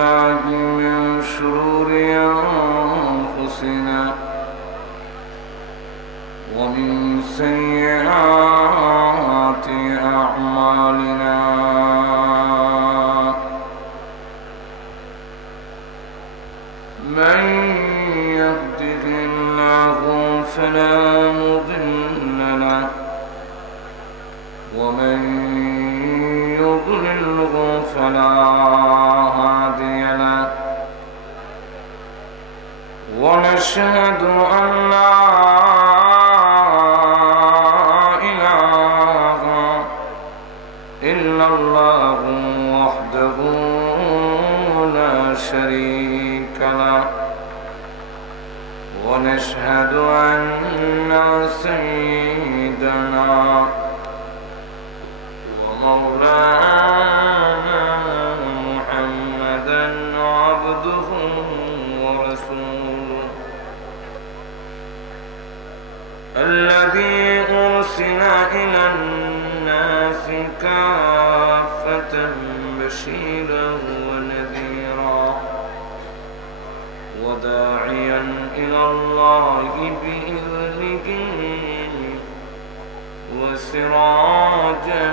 بالله من شرور أنفسنا ومن سيئات أعمالنا من يهده الله فلا مضل له ومن يضلله فلا هادي له ونشهد أن لا إله إلا الله وحده لا شريك له ونشهد أن سيدنا ومولانا محمدا عبده ورسوله الذي أرسل إلى الناس كافة بشيرا ونذيرا وداعيا إلى الله بإذنه وسراجا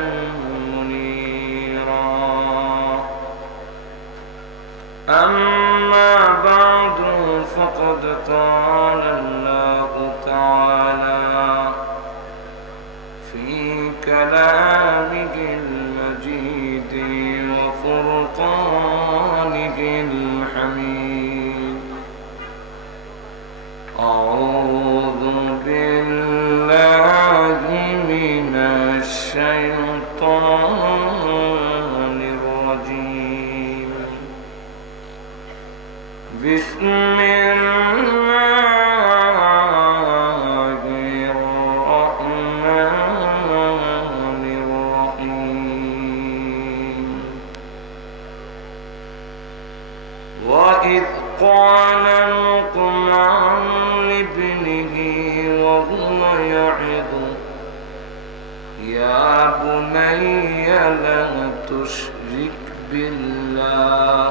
منيرا أما بعد فقد قال الله تعالى في كلامه المجيد وفرقانه الحميد أعوذ بالله من الشيطان الرجيم بسم الله الرحمن الرحيم وإذ قال لقمان لابنه وهو يعظه يا بني لا تشرك بالله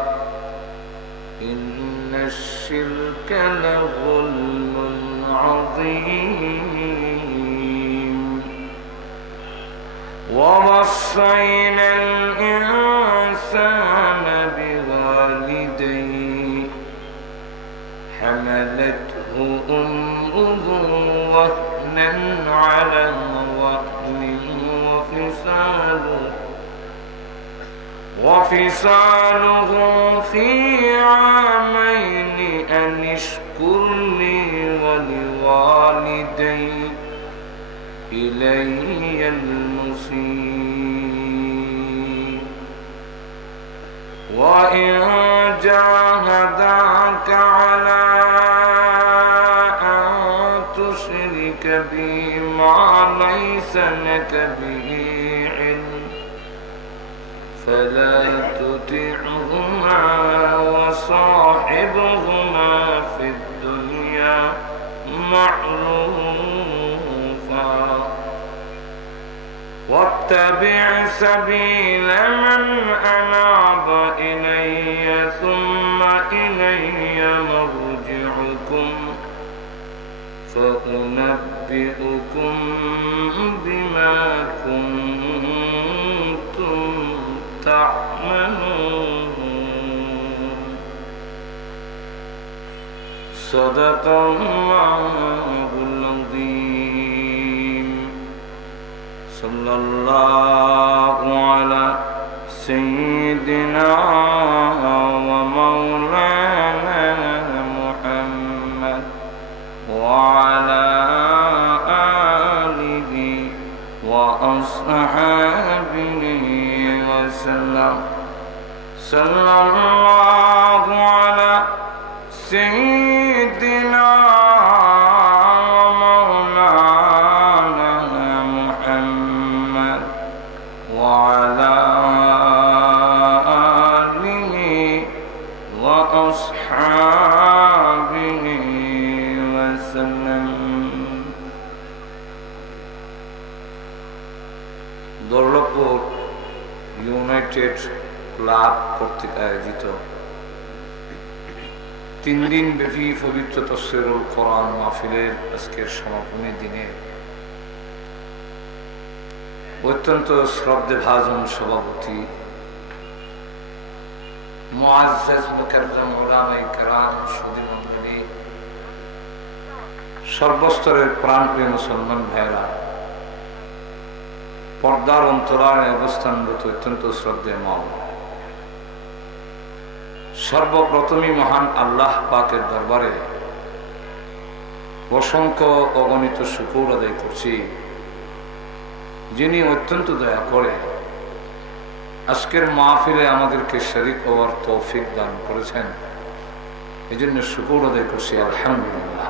إن الشرك لظلم عظيم ووصينا الإنسان بوالديه حملته أمه وهنا على وهن وفصاله في عامين أن اشكر لي ولوالديك إلي المصير وإن جاهداك على أن تشرك بي ما ليس لك به علم فلا تطعهما وصاحبهما في الدنيا معروفا واتبع سبيل من أناب إلي ثم إلي مرجعكم فأنبئكم بما كنتم تعملون صدق الله العظيم صلى الله على سيدنا ومولانا محمد وعلى آله وأصحابه وسلم صلى الله على سيدنا ومولانا محمد وعلى آله وأصحابه وسلم Daulatpur United club কর্তৃক আয়োজিত তিন দিন ব্যাপী পবিত্র তাফসীরুল কোরআন মাহফিলের আজকের সমাপনী দিনে অত্যন্ত শ্রদ্ধেভাজন সভাপতি মুআজ্জাজ মুকাররম উলামায়ে কেরাম, সুধী মণ্ডলী, সর্বস্তরের প্রাণপ্রিয় মুসলমান ভাইরা, পর্দার অন্তরালে অবস্থানরত অত্যন্ত শ্রদ্ধেয় মা, সর্বপ্রথমই মহান আল্লাহ পাকের দরবারে অসংখ্য অগণিত শুকর আদায় করছি, যিনি অত্যন্ত দয়া করে আজকের মাহফিলে আমাদেরকে শরীক হওয়ার তৌফিক দান করেছেন। এই জন্য শুকর আদায় করছি আলহামদুলিল্লাহ।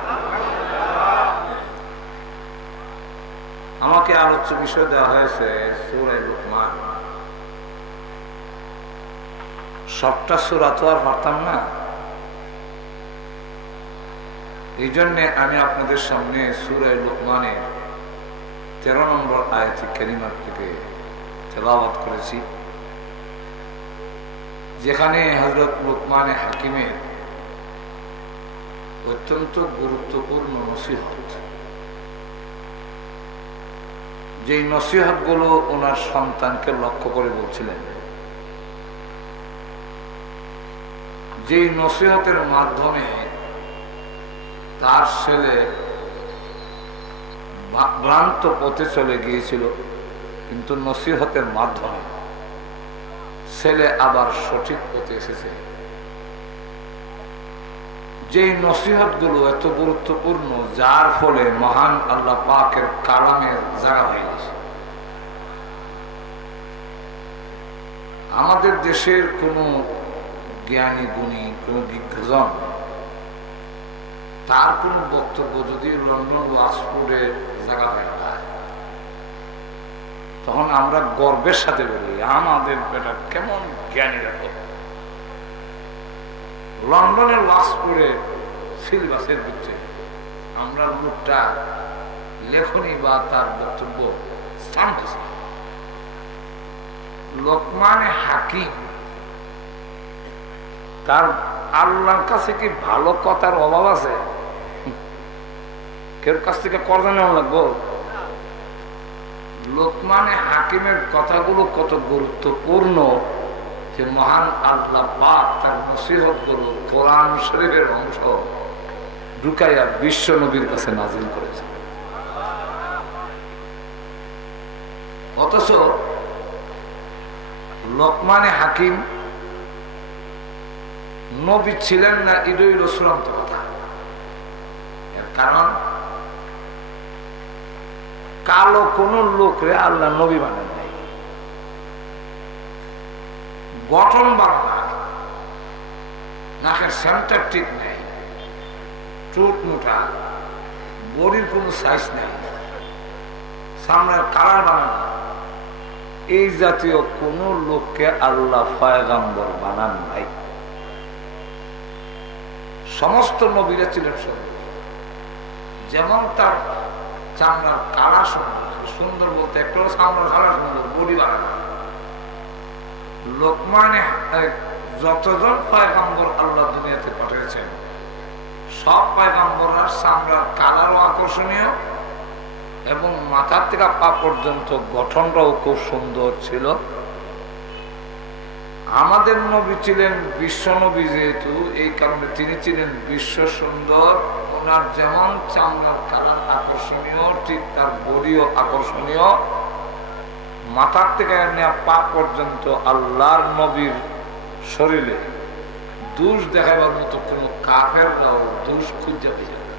আমাকে আলোচ্য বিষয় দেওয়া হয়েছে সূরা লুকমান। সবটা সূরা তো আর পারতাম না, এই জন্যে আমি আপনাদের সামনে সূরা লুকমানের 13 নম্বর আয়াত কারিমা থেকে তেলাওয়াত করেছি, যেখানে হযরত লুকমান হাকিমের অত্যন্ত গুরুত্বপূর্ণ নসিহত, যে নসিহত গুলো ওনার সন্তানকে লক্ষ্য করে বলছিলেন, যে নসিহতের মাধ্যমে তার ছেলে ভ্রান্ত পথে চলে গিয়েছিল, কিন্তু নসিহতের মাধ্যমে ছেলে আবার সঠিক পথে এসেছে। যে নসিহত গুলো এত গুরুত্বপূর্ণ, যার ফলে মহান আল্লাহ পাকের কালামের জায়গা হয়ে গেছে। আমাদের দেশের কোন জ্ঞানী গুণী, কোন বিজ্ঞজন, তার কোন বক্তব্য যদি লন্ডন ওয়াক্সফোর্ডে জায়গা হয়ে যায়, তখন আমরা গর্বের সাথে বলি আমাদের বেটা কেমন জ্ঞানী রাখো। লন্ডনের ওয়াক্সফোর্ডে সিলেবাসের ভিতরে আমরা লোকটা লেখনী বা তার বক্তব্য স্থান পেয়েছি। লোকমান হাকিম তার আল্লাহর কাছে কি ভালো কথার অভাব আছে? কেউ কাছ থেকে কর্জা নেওয়া লাগবো? লোকমান হাকিমের কথাগুলো কত গুরুত্বপূর্ণ, যে মহান আল্লাহ পাক তার নসিহত গুলো কোরআন শরীফের অংশ ঢুকাইয়া বিশ্ব নবীর কাছে নাজিল করেছে। অথচ লোকমান হাকিম নবী ছিলেন না, এটাই হলো চূড়ান্ত কথা। এর কারণ কালো কোন লোকরে আল্লাহ নবী বানান নাই। গঠন বাংলা, নাকের সেন্টার ঠিক নেই, চোট মোটা, বডির কোন সাইজ নেই, সামনের কালার বানানো, এই জাতীয় কোন লোককে আল্লাহ পয়গম্বর বানান নাই। সমস্ত নবীরা ছিলেন সুন্দর, যেমন তার চামড়ার কালা সুন্দর, সুন্দর বলতে একটা চামড়ার কালা সুন্দর, বডি বানানো। লোকমানে যতজন পয়গম্বর আল্লাহ দুনিয়াতে পাঠিয়েছেন, সব পয়গম্বররা চামড়ার কালারও আকর্ষণীয় এবং মাথার থেকে পা পর্যন্ত গঠনটাও খুব সুন্দর ছিল। আমাদের নবী ছিলেন বিশ্ব নবী, যেহেতু এই কারণে তিনি ছিলেন বিশ্ব সুন্দর। ওনার যেমন চামড়ার কালার আকর্ষণীয়, ঠিক তার বডিও আকর্ষণীয়। মাথার থেকে পা পর্যন্ত আল্লাহর নবীর শরীরে দোষ দেখাবার মতো কোন কাফের দোষ খুঁজে পেয়ে যাবে।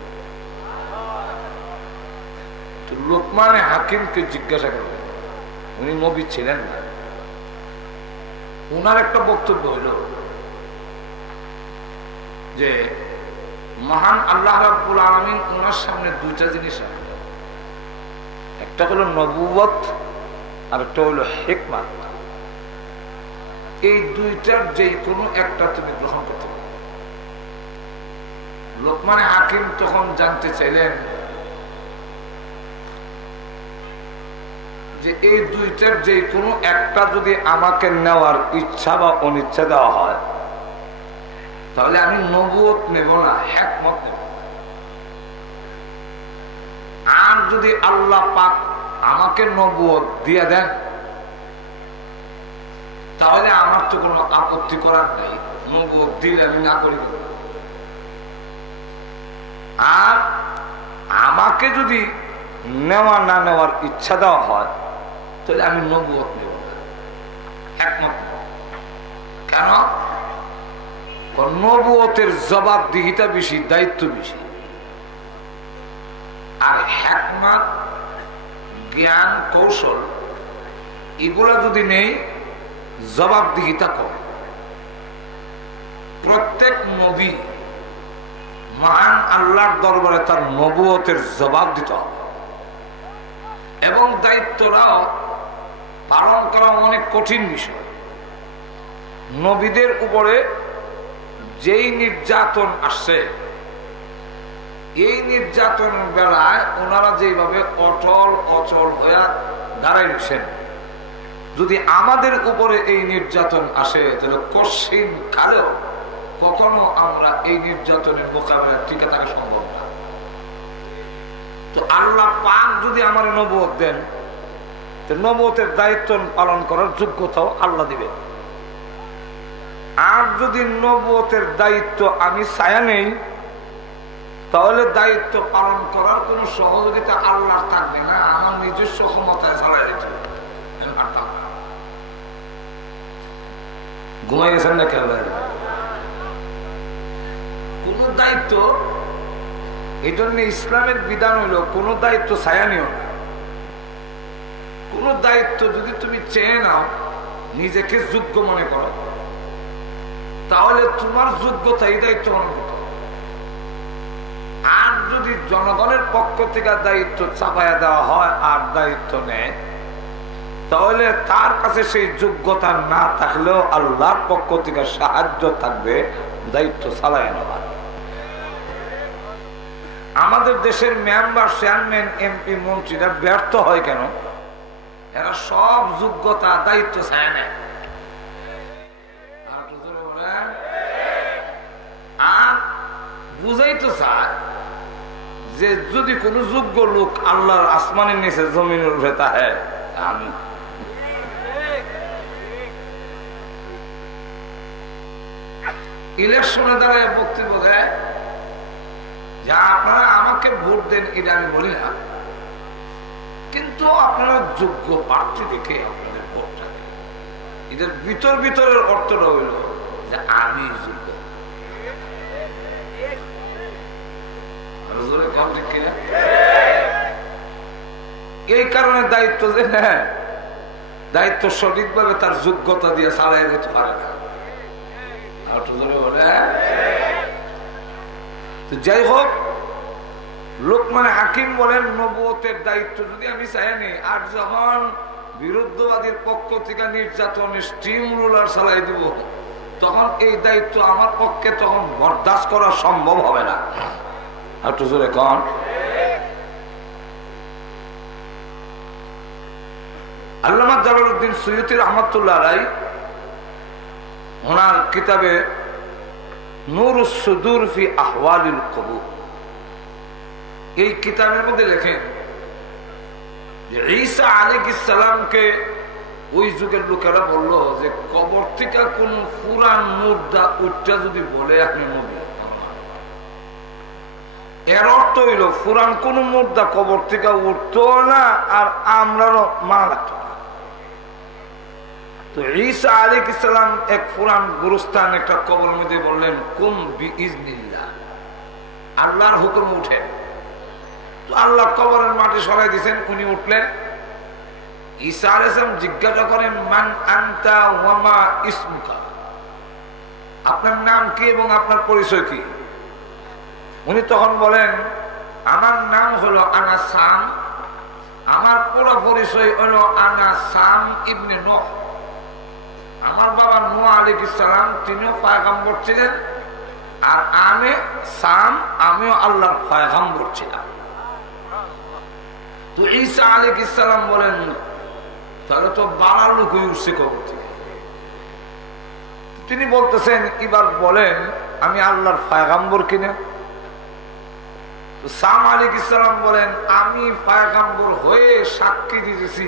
লোকমান হাকিমকে জিজ্ঞাসা করলেন, উনি নবী ছিলেন না। উনার একটা বক্তব্য হইল যে মহান আল্লাহ রাব্বুল আলামিন উনার সামনে দুইটা জিনিস, একটা হলো নবুয়ত আর একটা হলো হিকমত। এই দুইটার যে কোনো একটা তুমি গ্রহণ করতে পারো। লোকমান হাকিম তখন জানতে চাইলেন যে এই দুইটার যে কোনো একটা যদি আমাকে নেওয়ার ইচ্ছা বা অনিচ্ছা দেওয়া হয়, তাহলে আমি নবুয়ত নেব না, হিকমত নেব। আর যদি আল্লাহ পাক আমাকে নবুয়ত দিয়ে দেন তাহলে আমার তো কোনো আপত্তি করার নেই, নবুয়ত দিলে আমি না করি। আর আমাকে যদি নেওয়া না নেওয়ার ইচ্ছা দেওয়া হয় তাহলে আমি নবুয়ত নেব না, হিকমত নেব। কেন? নবুয়তের জবাবদিহিতা বেশি, দায়িত্ব বেশি। আর হিকমত, জ্ঞান, কৌশল এগুলা যদি নেই, জবাবদিহিতা কম। প্রত্যেক নবী মহান আল্লাহর দরবারে তার নবুয়তের জবাব দিতে হবে এবং দায়িত্বরাও পালন করা অনেক কঠিন বিষয়। নবীদের উপরে যেই নির্যাতন আসছে, এই নির্যাতনের বেলায় ওনারা যেভাবে অটল অচল হয়ে দাঁড়াইছেন, যদি আমাদের উপরে এই নির্যাতন আসে তাহলে কঠিন কালেও কখনো আমরা এই নির্যাতনের মোকাবেলা টিকে থাকা সম্ভব না। তো আল্লাহ পাক যদি আমার নবুয়ত দেন, নবুয়তের দায়িত্ব পালন করার যোগ্যতাও আল্লাহ দিবেন। আর যদি নবুয়তের দায়িত্ব আমি ছায়া নেই, তাহলে দায়িত্ব পালন করার কোন সহযোগিতা আল্লাহর থাকবে না, আমার নিজস্ব ক্ষমতায় চালাই দিতে হবে। ঘুমাই গেছেন না কেউ? কোন দায়িত্ব, এই জন্য ইসলামের বিধান হইল কোন দায়িত্ব ছায়া নিও না। কোন দায়িত্ব যদি তুমি চেয়ে নাও, নিজেকে যোগ্য মনে করো, তাহলে তোমার যোগ্যতা এই দায়িত্ব পালন করতে হবে। আর যদি জনগণের পক্ষ থেকে দায়িত্ব চাপাইয়া দেওয়া হয় আর দায়িত্ব নেয়, তাহলে তার কাছে সেই যোগ্যতা না থাকলেও আল্লাহর পক্ষ থেকে সাহায্য থাকবে দায়িত্ব চালায় নেওয়ার। আমাদের দেশের মেম্বার, চেয়ারম্যান, এমপি, মন্ত্রীরা ব্যর্থ হয় কেন? এরা সব যোগ্যতা দায়িত্ব চায় না। আর বুঝাইতে চায় যে যদি কোন যোগ্য লোক আল্লাহর আসমানের নিচে জমিনের উপরে থাকে, আমি ইলেকশনে দাঁড়ায় বক্তব্য দেয় যে আপনারা আমাকে ভোট দেন, এটা আমি বলি না, কিন্তু আপনারা যোগ্য প্রার্থী দেখে আপনাদের ভোটটা। এদের ভিতরের অর্থটা হইল যে আমি যোগ্য। এই কারণে দায়িত্ব যে হ্যাঁ, দায়িত্ব সঠিকভাবে তার যোগ্যতা দিয়ে চালাই যেতে পারে না। যাই হোক, লোকমান হাকিম বলেন নবুয়তের দায়িত্ব যদি আমি চাই নি, আর যখন বিরুদ্ধবাদীর পক্ষ থেকে নির্যাতনের স্টিম রুলার চালাই দিব, তখন এই দায়িত্ব আমার পক্ষে তখন বরদাস্ত করা সম্ভব হবে না। একটু জোরে কন। আল্লামা জালালউদ্দিন সুয়ুতী রহমাতুল্লাহ আলাইহি ওনার কিতাবে নূরুস সুদূর ফি আহওয়ালিল কবুর, এই কিতাবের মধ্যে লেখেন যে ঈসা আলাইহিস সালামকে ওই যুগের লোকেরা বলল যে কবর থেকে কোন পুরান মুর্দা উঠটা যদি বলে আপনি নবী, এর অর্থ হইল পুরান কোন মুর্দা কবর থেকে উঠতো না আর আমরাও মারা লাগতো না। তো ঈসা আলাইহিস সালাম এক পুরান গুরুস্থান একটা কবর মধ্যে বললেন কুম বিইজনিল্লাহ, আল্লাহর হুকুম উঠেন। তো আল্লাহ কবরের মাটি সরাই দিয়েছেন, উনি উঠলেন। ঈসা আলাইহিস সালাম জিজ্ঞাসা করেন মান আনতা ওয়া মা ইসমুকা, আপনার নাম কি এবং আপনার পরিচয় কি? উনি তখন বলেন আমার নাম হলো আনা সাম, আমার পুরো পরিচয় হলো আনা সাম ইবনে নূহ। আমার বাবা নূহ আলাইহিস সালাম তিনিও পয়গম্বর ছিলেন, আর আমি সাম, আমিও আল্লাহর পয়গম্বর ছিলাম। তো ঈসা আলাইহিস সালাম বলেন তাহলে তো বাড়া লোক উঠছে কবর থেকে। তিনি বলতেছেন এবার বলেন আমি আল্লাহর পয়গম্বর কিনা? সাম আলাইহিস সালাম বলেন, আমি পয়গম্বর হয়ে সাক্ষী দিতেছি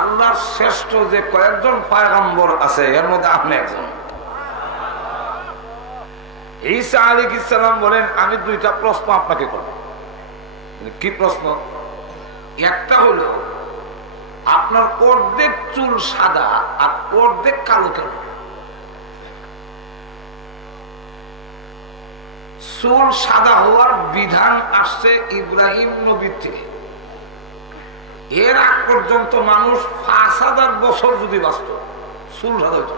আল্লাহর শ্রেষ্ঠ যে কয়েকজন পয়গম্বর আছে এর মধ্যে আপনি একজন। ঈসা আলাইহিস সালাম বলেন, আমি দুইটা প্রশ্ন আপনাকে করব। কি প্রশ্ন? একটা হলো আপনার অর্ধেক চুল সাদা আর অর্ধেক কালো কেন? চুল সাদা হওয়ার বিধান আসছে ইব্রাহিম নবীর থেকে। এর আগ পর্যন্ত মানুষ ৫,০০০ বছর যদি বাঁচত চুল সাদা হইত।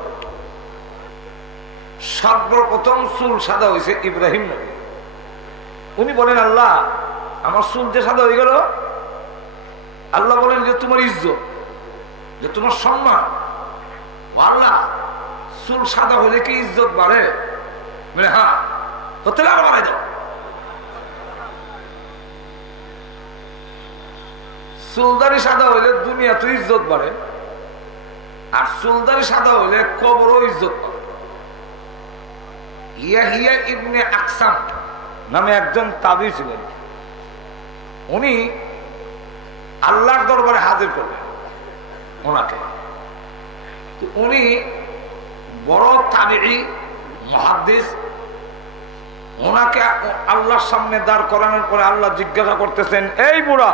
সর্বপ্রথম চুল সাদা হয়েছে ইব্রাহিম নবী। উনি বলেন, আল্লাহ আমার চুল যে সাদা হয়ে গেল, আল্লাহ বলেন যে তোমার ইজ্জত, যে তোমার সম্মান। আল্লাহ চুল সাদা হইলে কি ইজ্জত বাড়ে? মানে হ্যাঁ, হতে আরো বাড়াই দাও। চুলদারি সাদা হইলে দুনিয়া তো ইজ্জত বাড়ে, আর চুলদারি সাদা হইলে কবরও ইজ্জত বাড়ে। ইয়াহিয়া ইবনে আকসাম নামে একজন তাবী ছিলেন। উনি আল্লাহর দরবারে হাজির করলেন ওনাকে। উনি বড় তাবী, মুহাদ্দিস। ওনাকে আল্লাহর সামনে দাঁড় করানোর পরে আল্লাহ জিজ্ঞাসা করতেছেন, এই বুড়া,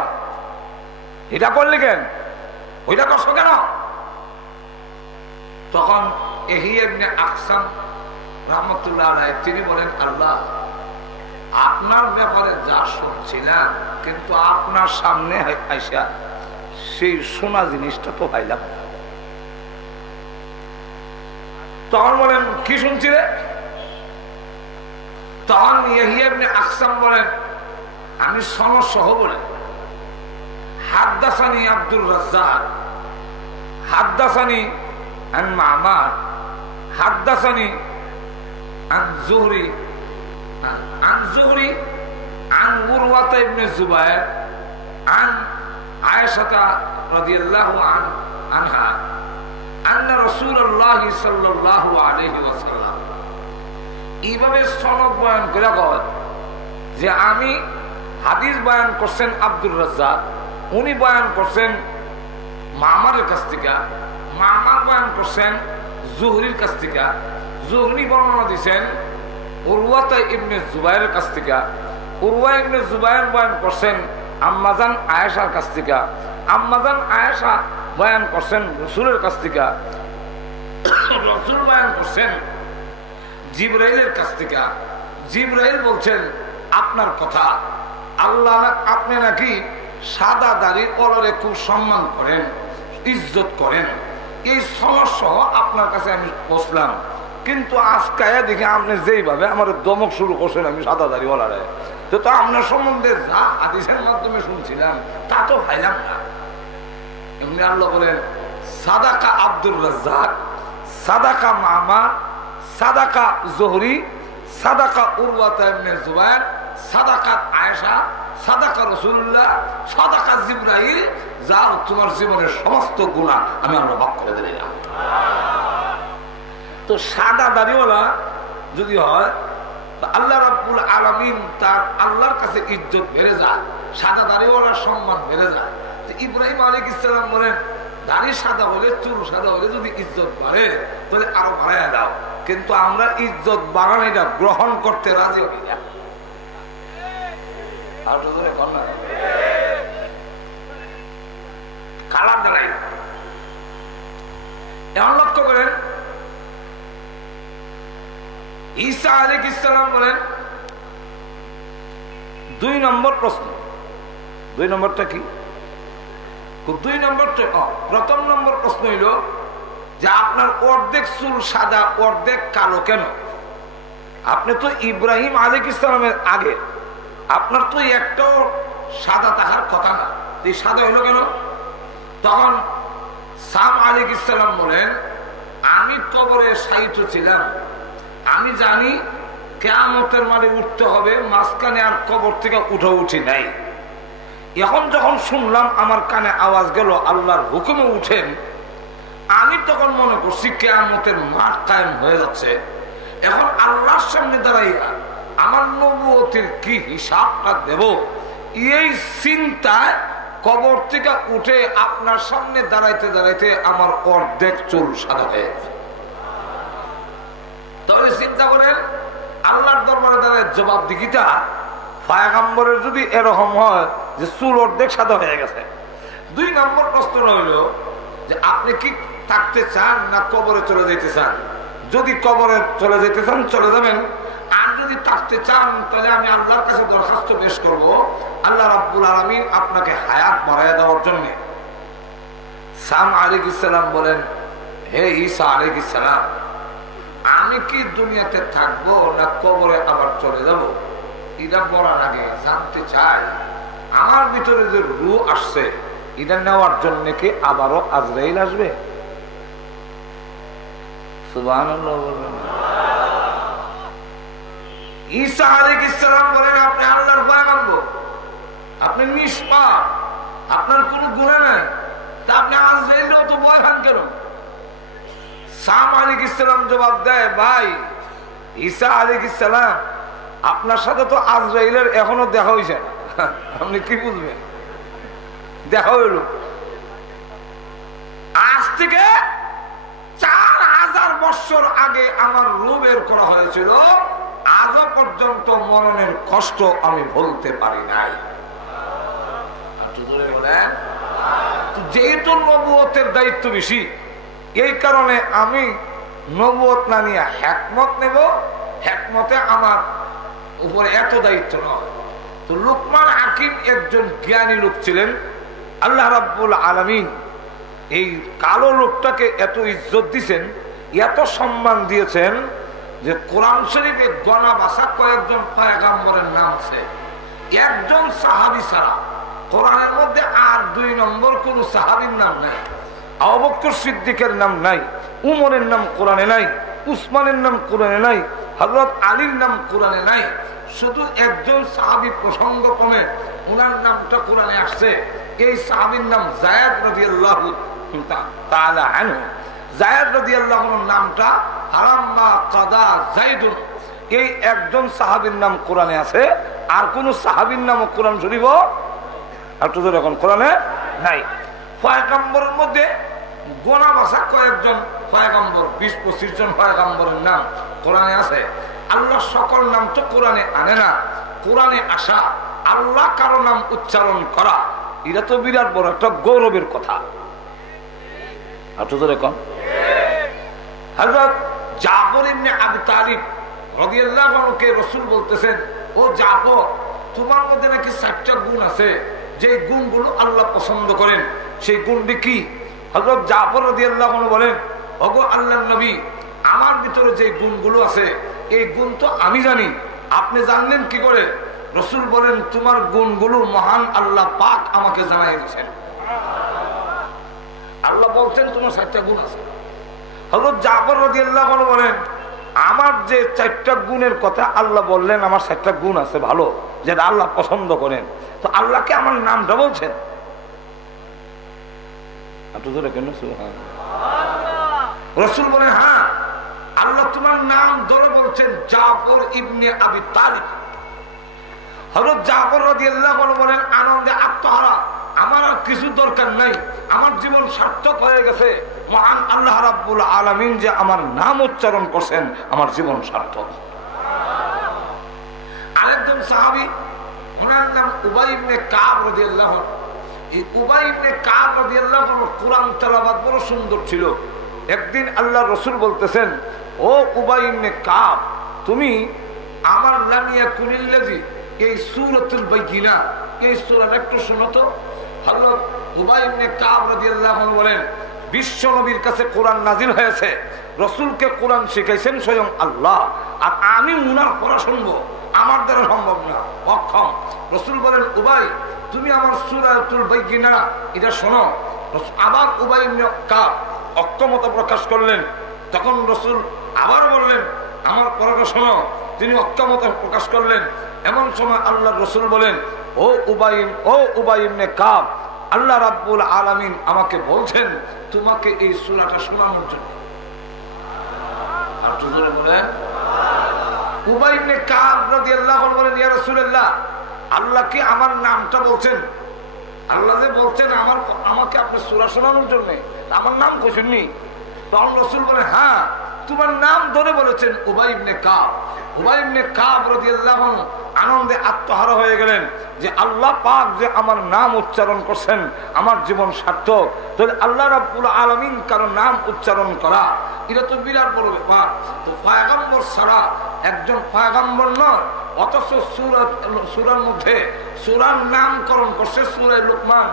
এটা করলি কেন? ওইটা করছো কেন? তখন ইয়াহিয়া ইবনে আকসাম রাহমাতুল্লাহ আলাইহি তিনি বলেন, আল্লাহ আপনার ব্যাপারে যা শুনছিলাম, কিন্তু আপনার সামনে আইসা সেই সোনা জিনিসটা তো পাইলাম না। তখন বলেন, কি শুনছিলে? তখন ইয়াহিয়া ইবনে আকসাম বলেন, আমি সনদ সহ বলেন, হাদ্দাসানি আব্দুর রাজ্জাক, হাদ্দাসানি আন মামার, হাদ্দাসানি আন জুহরি, عن زهري عن عروة بن الزبير عن عائشة رضي الله عنها أن رسول الله صلى الله عليه وسلم এইভাবে সনদ বয়ান করে কয় যে আমি হাদিস বয়ান করছেন আব্দুর রাজ্জাক, উনি বয়ান করছেন মামারের কাছ থেকে, মামার বয়ান করছেন জুহরির কাছ থেকে, জুহরি বর্ণনা দিয়েছেন উরওয়াতা ইবনে জুবাইরের কাছ থেকে, উরওয়া ইবনে জুবাইর বয়ান করছেন আম্মাজান আয়েশার কাছ থেকে, আম্মাজান আয়েশা বয়ান করছেন রাসূলের কাছ থেকে, রাসূল বয়ান করছেন জিবরাইলের কাছ থেকে। জিবরাইল বলছেন, আপনার কথা আল্লাহ, আপনি নাকি সাদা দাড়ি ওলারে খুব সম্মান করেন, ইজ্জত করেন। এই সমস্যা আপনার কাছে আমি বসলাম, কিন্তু আজকে দেখে আপনি যেইভাবে আমার দমক শুরু করছেন আমি সাদা দাড়িওয়ালারে, তো আপনার সম্বন্ধে যা হাদিসের মাধ্যমে শুনছিলাম তা তো পাইলাম না। এমনি আল্লাহ বলেন, সাদাকা আব্দুর রাজ্জাক, সাদাকা মামা, সাদাকা জোহরি, সাদাকা উরওয়াতা ইবনে জুবাইর, সাদাকা আয়েশা, সাদাকা রাসূলুল্লাহ, সাদাকা জিবরাইল, যা তোমার জীবনের সমস্ত গুনাহ আমি আল্লাহ মাফ করে দিলাম। তো সাদা দাড়িওয়ালা যদি হয়, আল্লাহ রাব্বুল আলামিন তার আল্লাহর কাছে ইজ্জত বেড়ে যায়, সাদা দাড়িওয়ালার সম্মান বেড়ে যায়। ইব্রাহিম আলাইহিস সালাম বলেন, দাড়ি সাদা হলে, চুল সাদা হলে যদি ইজ্জত বাড়ে তাহলে আরো বাড়াইয়া দাও, কিন্তু আমরা ইজ্জত বাড়ানোটা গ্রহণ করতে রাজি হই না। কালার দাঁড়াই এমন লক্ষ্য করেন, ঈসা আলাইহিস সালাম বলেন, ২ নম্বর প্রশ্ন। ২ নম্বরটা কি? ২ নম্বরটা, প্রথম নম্বর প্রশ্ন হইল যে আপনার অর্ধেক চুল সাদা অর্ধেক কালো কেন? আপনি তো ইব্রাহিম আলাইহিস সালামের আগে, আপনার তো একটাও সাদা তাহার কথা না, এই সাদা হইল কেন? তখন সাম আলাইহিস সালাম বলেন, আমি কবরে শায়িত ছিলাম, আমি জানি কিয়ামতের মাঠে উঠতে হবে, মাঝখানে আর কবর থেকে উঠি নাই। এখন যখন শুনলাম আমার কানে আওয়াজ গেল আল্লাহর হুকুমে উঠেন, আমি তখন মনে করছি কিয়ামতের মাঠ কায়েম হয়ে যাচ্ছে। এখন আল্লাহর সামনে দাঁড়াইয়া আমার নবুয়তের কি হিসাবটা দেব, এই চিন্তায় কবর থেকে উঠে আপনার সামনে দাঁড়াইতে দাঁড়াইতে আমার অর্ধেক চুল সাদা হয়ে গেছে। তবে চিন্তা করেন আল্লাহর দরবারে দাঁড়ায় জবাব দিকিটা পয়গম্বরের যদি এরকম হয় যে চুল অর্ধেক সাদা হয়ে গেছে। 2 নম্বর প্রশ্ন রইল যে আপনি কি থাকতে চান না কবরে চলে যেতে চান? যদি কবরে চলে যেতে চান চলে যাবেন, আর যদি থাকতে চান তাহলে আমি আল্লাহর কাছে দরখাস্ত পেশ করব আল্লাহ রাব্বুল আলামিন আপনাকে হায়াত বাড়ায় দেওয়ার জন্য। সাম আলাইহিস সালাম বলেন, হে ঈসা আলাইহিস সালাম, আমি কি দুনিয়াতে থাকবো না কবরে আবার চলে যাব? এটা বলার আগে জানতে চাই আমার ভিতরে যে রূহ আসছে এটা নেওয়ার জন্য কি আবারও আজরাইল আসবে? সুবহানাল্লাহ বলবেন। ঈসা আলাইহিস সালাম বলেন, আপনি আল্লাহর পয়গম্বর, আপনি নিষ্পাপ, আপনার কোনো গুনাহ নাই, তা আপনি আজরাইলের তো ভয় পান কেন? সাম আলাইহিস সালাম জবাব দেয়, ভাই ঈসা আলাইহিস সালাম, আপনার সাথে তো আজরাইলের এখনো দেখা হয়েছে না, আপনি কি বুঝবেন? দেখা হইল আজ থেকে 4000 বছর আগে আমার রূহ বের করা হয়েছিল, আজও পর্যন্ত মরণের কষ্ট আমি ভুলতে পারি নাই। যেহেতু নবুয়তের দায়িত্ব বেশি, এই কারণে আমি নবুয়ত না নিয়ে হিকমত নেব, হিকমতে আমার উপরে এত দায়িত্ব নয়। তো লুকমান হাকিম একজন জ্ঞানী লোক ছিলেন। আল্লাহ রাব্বুল আলামিন এই কালো লোকটাকে এত ইজ্জত দিয়েছেন, এত সম্মান দিয়েছেন যে কোরআন শরীফে গনা বাসা কয়েকজন পয়গম্বরের নাম আছে, একজন সাহাবী ছাড়া কোরআনের মধ্যে আর 2 নম্বর কোন সাহাবীর নাম নাই। আবু বকর সিদ্দিকের নাম নাই, উমরের নাম কোরআনে নাই, উসমানের নাম কোরআনে নাই, হযরত আলীর নাম কোরআনে নাই। শুধু একজন সাহাবী প্রসঙ্গক্রমে ওনার নামটা কোরআনে আসছে, এই সাহাবীর নাম যায়েদ রাদিয়াল্লাহু তাআলা আনহু। যায়েদ রাদিয়াল্লাহু আনহুর নামটা হারাম্মা কাদা যায়েদুন, এই একজন সাহাবীর নাম কোরআনে আছে, আর কোন সাহাবীর নাম কোরআন শরীফ এখন কোরআনে নাই। পয়গম্বরের মধ্যে গোনা বাসা কয়েকজন পয়গম্বর, 20-25 জন পয়গম্বরের নাম কোরআনে আছে। আল্লাহ সকল নাম তো কোরআনে আনে না, কোরআনে আসা আল্লাহ কারো নাম উচ্চারণ করা এটা তো বিরাট বড় একটা গৌরবের কথা। হযরত জাফর ইবনে আবি তালিব রাদিয়াল্লাহু আনহুকে রাসূল বলতেছেন, ও জাফর, তোমার মধ্যে নাকি 4টা গুণ আছে, যে গুণগুলো আল্লাহ পছন্দ করেন, সেই গুণটি কি? হযরত জাফর রাদিয়াল্লাহু আনহু বলেন, ওগো আল্লাহর নবী, আমার ভিতরে যে গুণগুলো আছে এই গুণ তো আমি জানি, আপনি জানলেন কি করে? রাসূল বলেন, তোমার গুণগুলো মহান আল্লাহ পাক আমাকে জানাই দিয়েছেন। আল্লাহ বলছেন তোমার 4টা গুণ আছে। হযরত জাফর রাদিয়াল্লাহু আনহু বলেন, আমার যে 4টা গুণের কথা আল্লাহ বললেন, আমার 4টা গুণ আছে ভালো, যেটা আল্লাহ পছন্দ করেন, তো আল্লাহকে আমার নামটা বলছেন। রাসূল বলেন, হ্যাঁ, আল্লাহ তোমার নাম ধরে বলছেন জাফর ইবনে আবি তালিব। হযরত জাফর রাদিয়াল্লাহু আনহু বলেন, আনন্দে আত্মহারা, আমার আর কিছু দরকার নাই, আমার জীবন সার্থক হয়ে গেছে, মহান আল্লাহ রাব্বুল আলামিন যে আমার নাম উচ্চারণ করছেন, আমার জীবন সার্থক। আরেকজন সাহাবী, ওনার নাম উবাই ইবনে কাব রাদিয়াল্লাহু আনহু। এই উবাই ইবনে কাব রাদিয়াল্লাহু আনহু কোরআন তেলাওয়াত বড় সুন্দর ছিল। একদিন আল্লাহ রাসূল বলতেছেন, ও উবাই ইবনে কাব, তুমি আমার লামিয়া কুনিল্লাজি এই সূরাতুল বাইয়িনা, এই সূরাটা একটু শোনো তো। হযরত উবাই ইবনে কাব রাদিয়াল্লাহু আনহু বলেন, বিশ্ব নবীর কাছে কোরআন নাজিল হয়েছে, রাসূলকে কোরআন শিখাইছেন স্বয়ং আল্লাহ, আর আমি উনার পড়া শুনবো, আমার দ্বারা সম্ভব না, অক্ষম। রাসূল বলেন, উবাই, তুমি আমার সূরাতুল বাইয়িনা এটা শোনো। আবার উবাই ইবনে কাব অক্ষমতা প্রকাশ করলেন, তখন রাসূল আবার বললেন, আমার পড়াটা শোনো। তিনি অক্ষমতা প্রকাশ করলেন। এমন সময় আল্লাহ রাসূল বলেন, ও উবাই ইবনে কাব, আল্লাহ রাব্বুল আলামিন আমাকে বলছেন তোমাকে এই সূরাটা শোনানোর জন্য। আর জোরে বলেন উবাই ইবনে কাব রাদিয়াল্লাহু আনহু বলেন, ইয়া রাসূলুল্লাহ, আল্লাহ কি আমার নামটা বলছেন? আল্লাহ যে বলছেন আমাকে আপনি সূরা শোনানোর জন্য, আমার নাম কইছেননি? তখন রাসূল বলেন, হ্যাঁ, তোমার নাম ধরে বলেছেন উবাই ইবনে কাব। উবাই ইবনে কাব রাদিয়াল্লাহু আনহু আনন্দে আত্মহারা হয়ে গেলেন যে আল্লাহ পাক যে আমার নাম উচ্চারণ করছেন, আমার জীবন সার্থক। তাহলে আল্লাহ রাব্বুল আলামিন কারো নাম উচ্চারণ করা এটা তো বিরাট বড় ব্যাপার। তো পয়গম্বর ছাড়া একজন পয়গম্বর নয়, অথচ সূরার মধ্যে সূরার নামকরণ করছে সূরা লুকমান।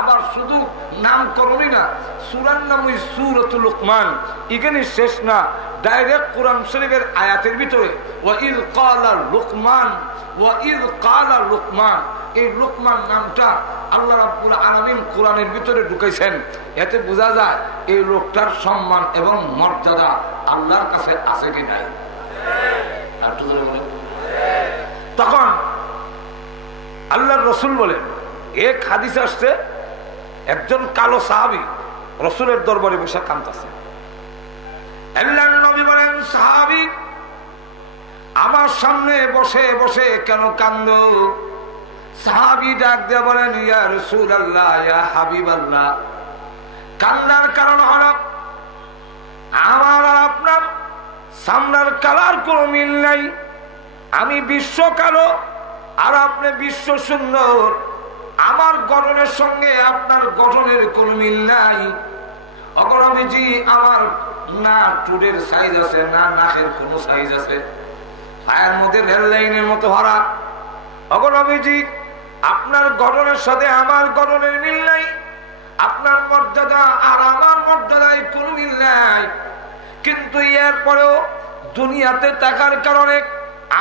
আবার শুধু নামকরণই না, সূরার নামই সূরাতুল লুকমান। এখানে শেষ না, ডাইরেক্ট কোরআন শরীফের আয়াতের ভিতরে ওয়াইল ক্বালা লুকমান, ওয়াইল ক্বালা লুকমান, এই লুকমান নামটা আল্লাহ রাব্বুল আলামিন কোরআনের ভিতরে ঢুকাইছেন। এতে বোঝা যায় এই লোকটার সম্মান এবং মর্যাদা আল্লাহর কাছে আছে কি নাই। তখন আল্লাহর রাসূল বলেন, এক হাদিস আসছে, একজন কালো সাহাবী রাসূলের দরবারে বসে কাঁদতেছে। আল্লাহর নবী বলেন, সাহাবী আমার সামনে বসে বসে কেন কান্দো? সাহাবী ডাক দিয়ে বলেন, ইয়া রাসূলুল্লাহ, ইয়া হাবিবাল্লাহ, কান্নার কারণ হলো আমার আর আপনার সামনের কালার কোনো মিল নাই। আমি বিশ্ব কালো আর আপনি বিশ্ব সুন্দর। আমার গঠনের সঙ্গে আপনার গঠনের কোনো মিল নাই। অগণবিজি, আমার না টুডের সাইজ আছে, না নাকের কোনো সাইজ আছে, পায়ের মধ্যে রেল লাইনের মতো ভরা। অগণবিজি, আপনার গঠনের সাথে আমার গঠনের মিল নাই। আপনার মর্যাদা আর আমার মর্যাদায় কোনো মিল নাই। কিন্তু এরপরেও দুনিয়াতে টাকার কারণে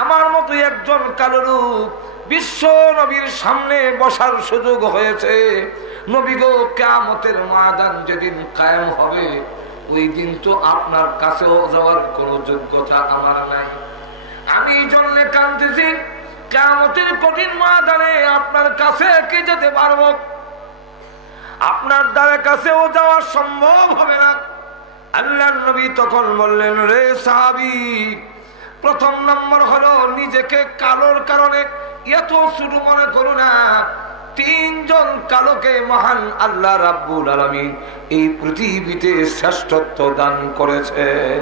আমার মতো একজন কালো রূপ বিশ্ব নবীর সামনে বসার সুযোগ হয়েছে। নবী গো, কিয়ামতের ময়দান যেদিন কায়েম হবে, ওই দিন তো আপনার কাছেও যাওয়ার কোনো যোগ্যতা আমার নাই। আমি এই জন্য কাঁদতেছি, কিয়ামতের কঠিন ময়দানে আপনার কাছে কি যেতে পারবো? আপনার দ্বারা কাছেও যাওয়া সম্ভব হবে না। আল্লাহর নবী তখন বললেন, রে সাহাবী, প্রথম নম্বর হলো নিজেকে কালোর কারণে এত ছোট মনে করো না। তিনজন কালোকে মহান আল্লাহ রাব্বুল আলামিন এই পৃথিবীতে শ্রেষ্ঠত্ব দান করেছেন।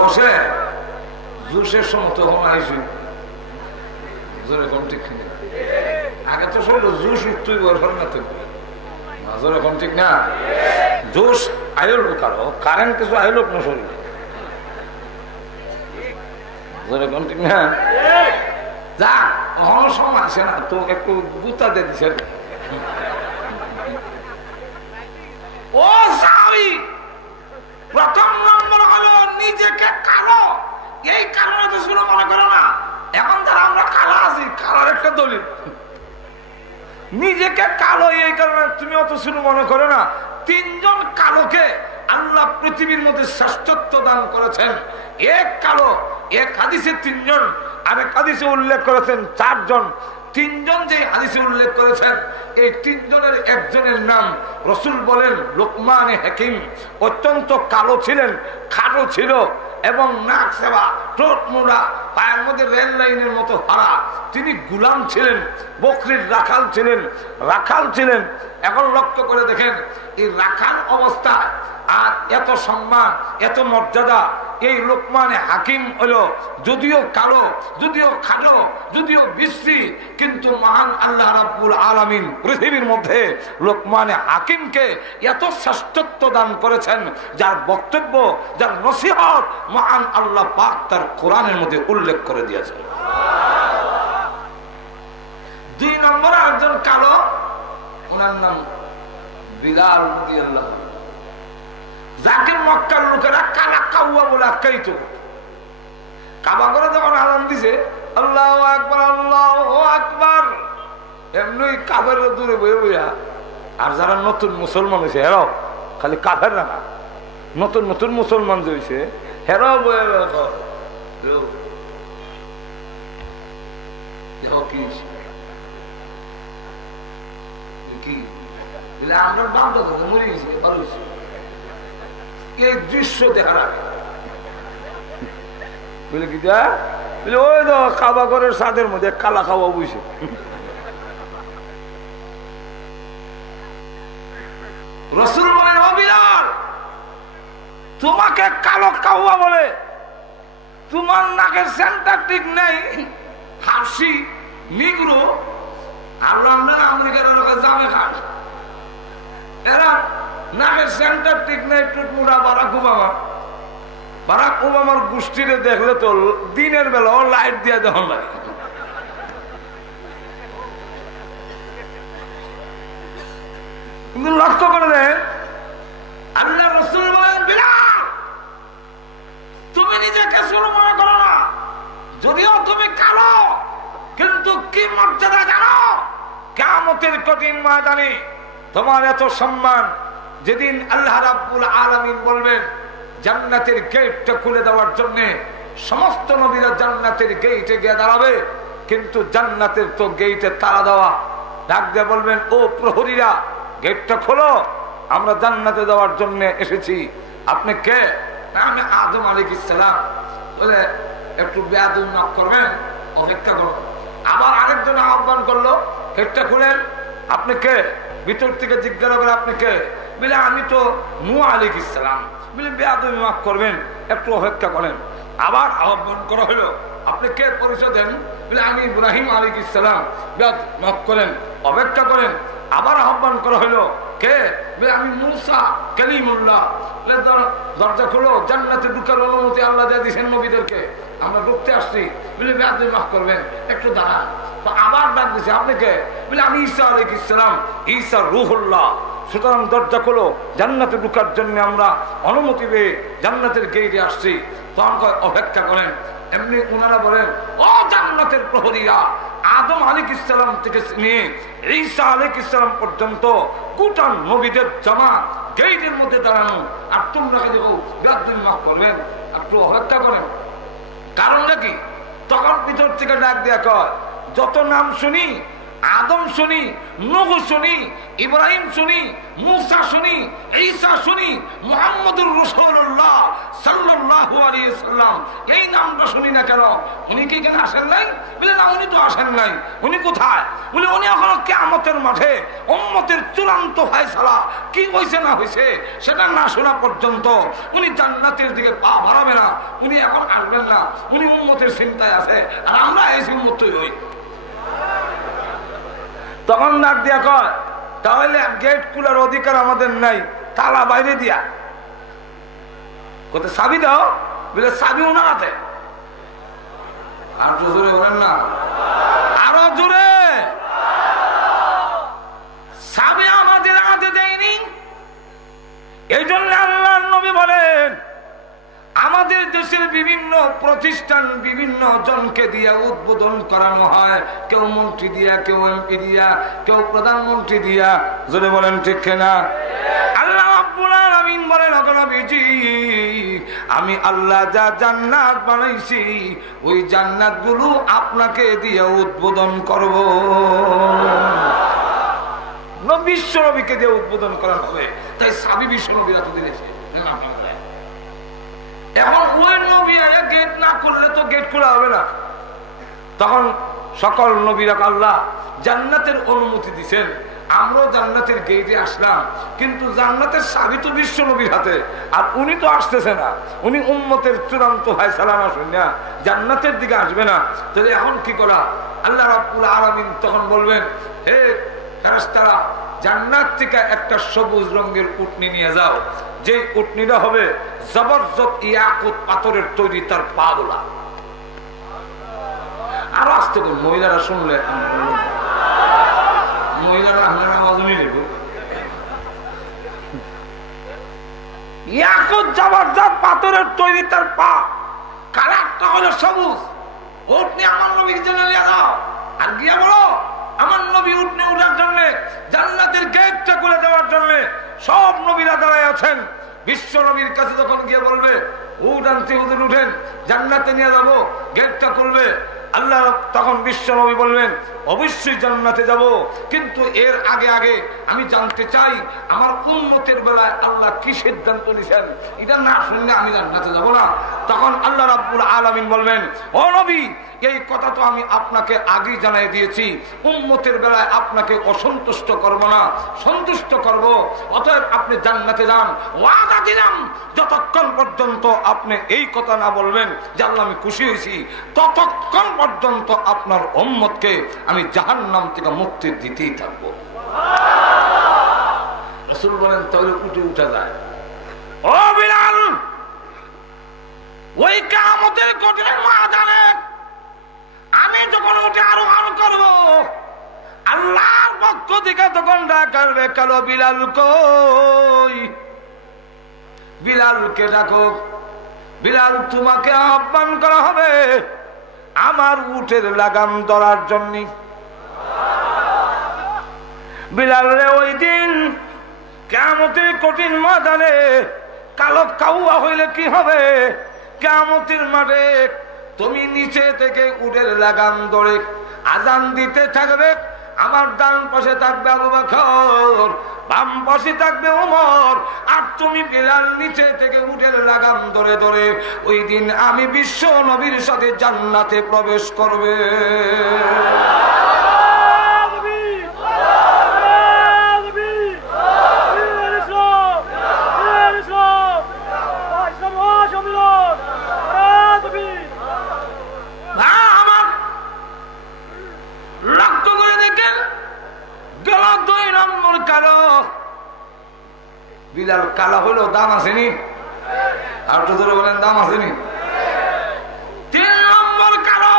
বসে জুসের সমত হমাইছি ঠিক আগে তো সব জুস উঠতেই বরফর না তো এখন ঠিক না। জুস আয়ল কারো কারেন্ট কিছু আইল না শরীরে, এখন ঠিক না। যা অহন সময় আসে না তো একটু গুতা দিয়ে দিছে। ও সাহাবী, প্রথম নম্বর হলো নিজেকে কালো। এই কারণে তো শুনে মনে করো না এখন যারা আমরা কালো আছি, কালার একটা দলিল। নিজেকে কালো এই কারণে তুমি অত শুনে মনে করো না। তিনজন কালোকে আল্লাহ পৃথিবীর মধ্যে শ্রেষ্ঠত্ব দান করেছেন। এক কালো, এক হাদিসে তিনজন, আরেক হাদিসে উল্লেখ করেছেন চারজন। তিনজন যে হাদিসে উল্লেখ করেছেন, এই তিনজনের একজনের নাম রাসূল বলেন লুকমান হাকিম। অত্যন্ত কালো ছিলেন, খাটো ছিল এবং নাক সেবা, ঠোঁট মোড়া, পায়ের মধ্যে রেল লাইনের মতো হারা। তিনি গুলাম ছিলেন, বকরির রাখাল ছিলেন। এখন লক্ষ্য করে দেখেন, এই রাখাল অবস্থায় আর এত সম্মান, এত মর্যাদা এই লুকমানে হাকিম হলো। যদিও কালো, যদিও খাটো, যদিও বিশ্রী, কিন্তু মহান আল্লাহ রাব্বুল আলামিন পৃথিবীর মধ্যে লুকমানে হাকিমকে এত শ্রেষ্ঠত্ব দান করেছেন, যার বক্তব্য, যার নসিহত মহান আল্লাহ পাক তার কোরআনের মধ্যে উল্লেখ করে দিয়েছেন। দুই নম্বরে একজন কালো, ওনার নাম বিলাল রাদিয়াল্লাহু আনহু, যাকে মক্কার লোকেরা কালা কাউয়া বলে আখ্যায়িত। কাবা করে যখন আযান দিছে আল্লাহু আকবার, আল্লাহু আকবার, এমনি কাফের দূরে বয়ে বইয়া। আর যারা নতুন মুসলমান হয়েছে এরাও খালি কাফের না, নতুন নতুন মুসলমান যে হয়েছে হেরো বয়ে কি আমরা বান্ধব মরে গেছি ভালো হয়েছে এই দৃশ্য দেখার আগে বুঝলে কি বুঝলে ওই তো কাবা ঘরের ছাদের মধ্যে কালা খাওয়া বুঝছে রসুল বলেন ও বিলাল তোমাকে কালো কাউয়া বলে তোমার নাকের সেন্টার ঠিক নেই হাসি নিগ্রো আর লন্ডন আমেরিকার লোকে জামে খান এরা নাকের সেন্টার ঠিক নেই টুটমুড়া বারাক ওবামার গোষ্ঠীরে দেখলে তো দিনের বেলা লাইট দিয়ে দেওয়া লাগে কিন্তু লক্ষ্য করে দেন আল্লাহ রাসূল বলেন বিলাল তুমি নিজেকে ছোট মনে করো না যদিও তুমি কালো কিন্তু কি মর্যাদা জানো কিয়ামতের কঠিন ময়দানে তোমার এত সম্মান যেদিন আল্লাহ রাব্বুল আলামিন বলবেন জান্নাতের গেটটা খুলে দেওয়ার জন্য সমস্ত নবীরা জান্নাতের গেটে গিয়ে দাঁড়াবে কিন্তু জান্নাতের তো গেটে তালা দেওয়া ডাক দিয়ে বলবেন ও প্রহরীরা গেটটা খোলো আমরা জান্নাতে যাওয়ার জন্য এসেছি আপনি কে আমি আদম আলাইহিস সালাম বলে একটু বেয়াদবি মাফ করবেন অপেক্ষা করুন আবার আরেকজন আহ্বান করলো গেটটা খুলেন আপনি কে ভিতর থেকে জিজ্ঞাসা করে আপনি কে বলে আমি তো নূহ আলাইহিস সালাম বলে বেয়াদবি মাফ করবেন একটু অপেক্ষা করেন আবার আহ্বান করা হলো আপনি কে পরিচয় দেন বলে আমি ইব্রাহিম আলাইহিস সালাম বেয়াদ মাফ করেন অপেক্ষা করেন আবার আহ্বান করা হলো কে বলে আমি মূসা কালিমুল্লাহ দরজা খুলো জান্নাতে ঢোকার অনুমতি আল্লাহ দিয়ে দিয়েছেন নবীদেরকে আমরা ঢুকতে আসছি বলে বেয়াদবি মাফ করবেন একটু দাঁড়ান তো আবার ডাক দিছে আপনি কে বলে আমি ঈসা আলাইহিস সালাম ঈসা রূহুল্লাহ সুতরাং দরজা খোলো জান্নাতে ঢোকার জন্য আমরা অনুমতি পেয়ে জান্নাতের গেটে আসছি তখন অপেক্ষা করেন এমনি ওনারা বলেন ও জান্নাতের প্রহরীরা আদম আলাইহিস সালাম থেকে নিয়ে ঈসা আলাইহিস সালাম পর্যন্ত গোটা নবীদের জমা গেটের মধ্যে দাঁড়ানো আর তোমরা কি বেয়াদবি মাফ করবেন একটু অপেক্ষা করেন কারণটা কি তখন ভিতর থেকে ডাক দেয়া কয় যত নাম শুনি আদম শুনি নূহ শুনি ইব্রাহিম শুনি মূসা শুনি ঈসা শুনি মুহাম্মদুর রাসূলুল্লাহ সাল্লাল্লাহু আলাইহি সাল্লাম এই নামটা শুনি না কেন উনি কি এখানে আসেন নাই বলে না উনি তো আসেন নাই উনি কোথায় বলে উনি এখন কিয়ামতের মাঠে উম্মতের চূড়ান্ত ফয়সালা কি হইছে না হইছে সেটা না শোনা পর্যন্ত উনি জান্নাতের দিকে পা বাড়াবে না উনি এখন আসবেন না উনি উম্মতের চিন্তায় আছে আর আমরা এই উম্মতই হই তখন ডাক দিয়া কয় তাহলে গেট খোলার অধিকার আমাদের নাই তালা বাইরে দিয়া কোথায় চাবি দাও বলে চাবি ওনার হাতে আর জোরে বলেন না আরো জোরে চাবি আমাদের হাতে দেয়নি এই জন্য আল্লাহর নবী বলেন আমাদের দেশের বিভিন্ন প্রতিষ্ঠান বিভিন্ন জনকে দিয়ে উদ্বোধন করানো হয় কেউ মন্ত্রী দিয়া কেউ এমপি দিয়া কেউ প্রধানমন্ত্রী দিয়া যদি বলেন ঠিক না আল্লাহ রাব্বুল আলামিন বলেন নবীজি আমি আল্লাহ যা জান্নাত বানাইছি ওই জান্নাতগুলো আপনাকে দিয়ে উদ্বোধন করব বিশ্ব নবীকে দিয়ে উদ্বোধন করা হবে তাই সাবি বিশ্ব নবীরা তো দিয়েছে এখন ওই নবী গেট না খুললে তো গেট খোলা হবে না তখন সকল নবীরা আল্লাহ জান্নাতের অনুমতি দিচ্ছেন আমরাও জান্নাতের গেটে আসলাম কিন্তু জান্নাতের চাবি তো বিশ্ব নবীর হাতে আর উনি তো আসতেছে না উনি উম্মতের চূড়ান্ত ফয়সালা না শুনিয়া জান্নাতের দিকে আসবে না তাহলে এখন কি করা আল্লাহ রাব্বুল আলামিন তখন বলবেন হে ফেরেশতারা জান্নাত থেকে একটা সবুজ রঙের উটনি নিয়ে যাও যে উটনিটা হবে জবরদস্ত ইয়াকুত পাথরের তৈরি তার পা গুলা আরো আসতে করুন মহিলারা শুনলে মহিলারা আপনারা আওয়াজ নিয়ে নেব ইয়াকুত জবরদস্ত পাথরের তৈরি তার পা কালারটা হলো সবুজ উটনি আমার নবীর জন্য নিয়ে যাও আর গিয়া বলো আমার নবী উঠনে উঠার জন্য জান্নাতের গেটটা খুলে দেওয়ার জন্য সব নবীরা দাঁড়ায় আছেন বিশ্ব নবীর কাছে যখন গিয়ে বলবে উঠানতে হুজুর উঠেন, জান্নাতে নিয়ে যাবো। গেটটা খুলবে, আল্লাহ তখন বিশ্ব নবী বলবেন অবশ্যই জান্নাতে যাব, কিন্তু এর আগে আগে আমি জানতে চাই আমার উম্মতের বেলায় আল্লাহ কি সিদ্ধান্ত নিয়েছেন, এটা না শুনলে আমি জান্নাতে যাব না। তখন আল্লাহ রাব্বুল আলামিন বলবেন, ও নবী, এই কথা তো আমি আপনাকে আগেই জানাই দিয়েছি, উম্মতের বেলায় আপনাকে অসন্তুষ্ট করব না, সন্তুষ্ট করব। অতএব আপনি জান্নাতে যান, ওয়াদা দিলাম যতক্ষণ পর্যন্ত আপনি এই কথা না বলবেন যে আল্লাহ আমি খুশি হয়েছি, ততক্ষণ পর্যন্ত আপনার উম্মতকে আমি জাহান্নাম থেকে মুক্তি দিতেই থাকবো। রাসূল বলেন তাহলে উঠে উঠা যায়। ও বিলাল, ওই কিয়ামতের কঠিন ময়দানে আমি যখন উঠে আরোহণ করব, আল্লাহর পক্ষ থেকে তখন ডাকবে, কালো বিলাল কই? বিলালকে ডাকো, বিলাল তোমাকে আহ্বান করা হবে আমার উটের লাগাম ধরার জন্য। বিলাল রে, ওই দিন কিয়ামতের কঠিন ময়দানে কালো কাউয়া হইলে কি হবে? কিয়ামতের মাঠে তুমি নিচে থেকে উটের লাগাম ধরে আজান দিতে থাকবে, আমার ডান পাশে থাকবে আবু বকর, বাম পাশে থাকবে ওমর, আর তুমি বিলাল নিচে থেকে উটের লাগাম ধরে ধরে ওই দিন আমি বিশ্ব নবীর সাথে জান্নাতে প্রবেশ করবে। বিলাল কালা হলো দাম আসেনি, আর তো ধরে বলেন দাম আসেনি। 3 নম্বর কালো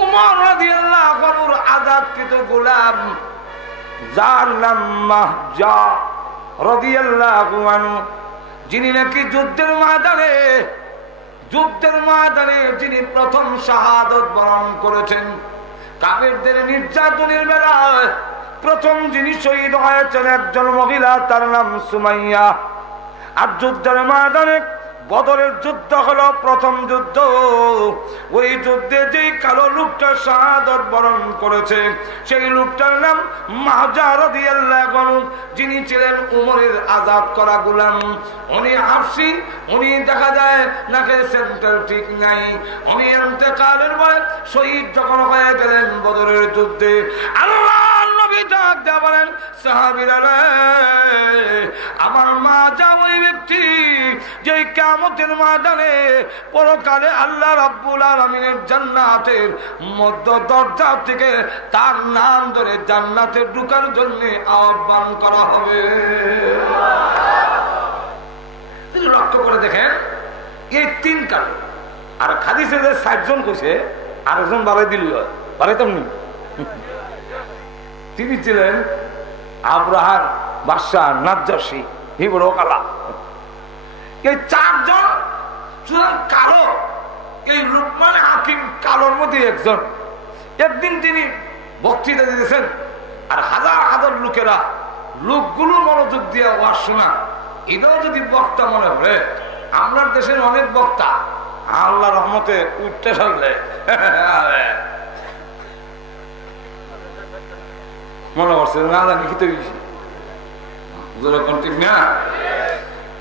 উমর রাদিয়াল্লাহু আনহুর আযাবকৃত গোলাম, যার নাম মাহজা রাদিয়াল্লাহু আনহু, যিনি নাকি যুদ্ধের ময়দানে যিনি প্রথম শাহাদাত বরণ করেছেন। কাফেরদের নির্যাতনের বেলায় প্রথম যিনি শহীদ হয়েছেন একজন মহিলা, তার নাম সুমাইয়া। আর যুদ্ধের ময়দানে বদরের যুদ্ধ হলো প্রথম যুদ্ধ, ওই যুদ্ধে যেই কালো লোকটা শাহাদাত বরণ করেছে সেই লোকটার নাম মাহজা রাদিয়াল্লাহু আনহু, যিনি ছিলেন উমরের আজাদ করা গোলাম। উনি হাফসি, উনি দেখা যায় নাকি সেন্টার ঠিক নাই, উনি ইন্তেকালের পরে শহীদ যখন হয়ে গেলেন বদরের যুদ্ধে, আল্লাহ বলেন সাহাবীরা রে, আমার মা যা ওই ব্যক্তি যে কিয়ামতের ময়দানে পরকালে আল্লাহ রাব্বুল আলামিনের জান্নাতের মধ্য দরজা থেকে তার নাম ধরে জান্নাতে ঢোকার জন্য আহ্বান করা হবে। লক্ষ্য করে দেখেন এই 3 কারণ। আর হাদিসে যে 60 জন কইছে আরেকজন বাড়াই দিল, বাড়াইতাম নি। তিনি ছিলেন আব্রাহার বাদশা নাজ্জাশী হিব্রু কালা। এই 4 জন ছিলেন কালো। এই লুকমান হাকিম কালোর মধ্যে একজন। একদিন তিনি বক্তৃতা দিতেছেন, আর হাজার হাজার লোকগুলো মনোযোগ দিয়ে ওয়াজ শোনা। এটাও যদি বক্তা মনে হয়, আমরা দেশের অনেক বক্তা আল্লাহ রহমতে উঠতে সারলে মনে করছে না জানি কি তৈরি, ঠিক না?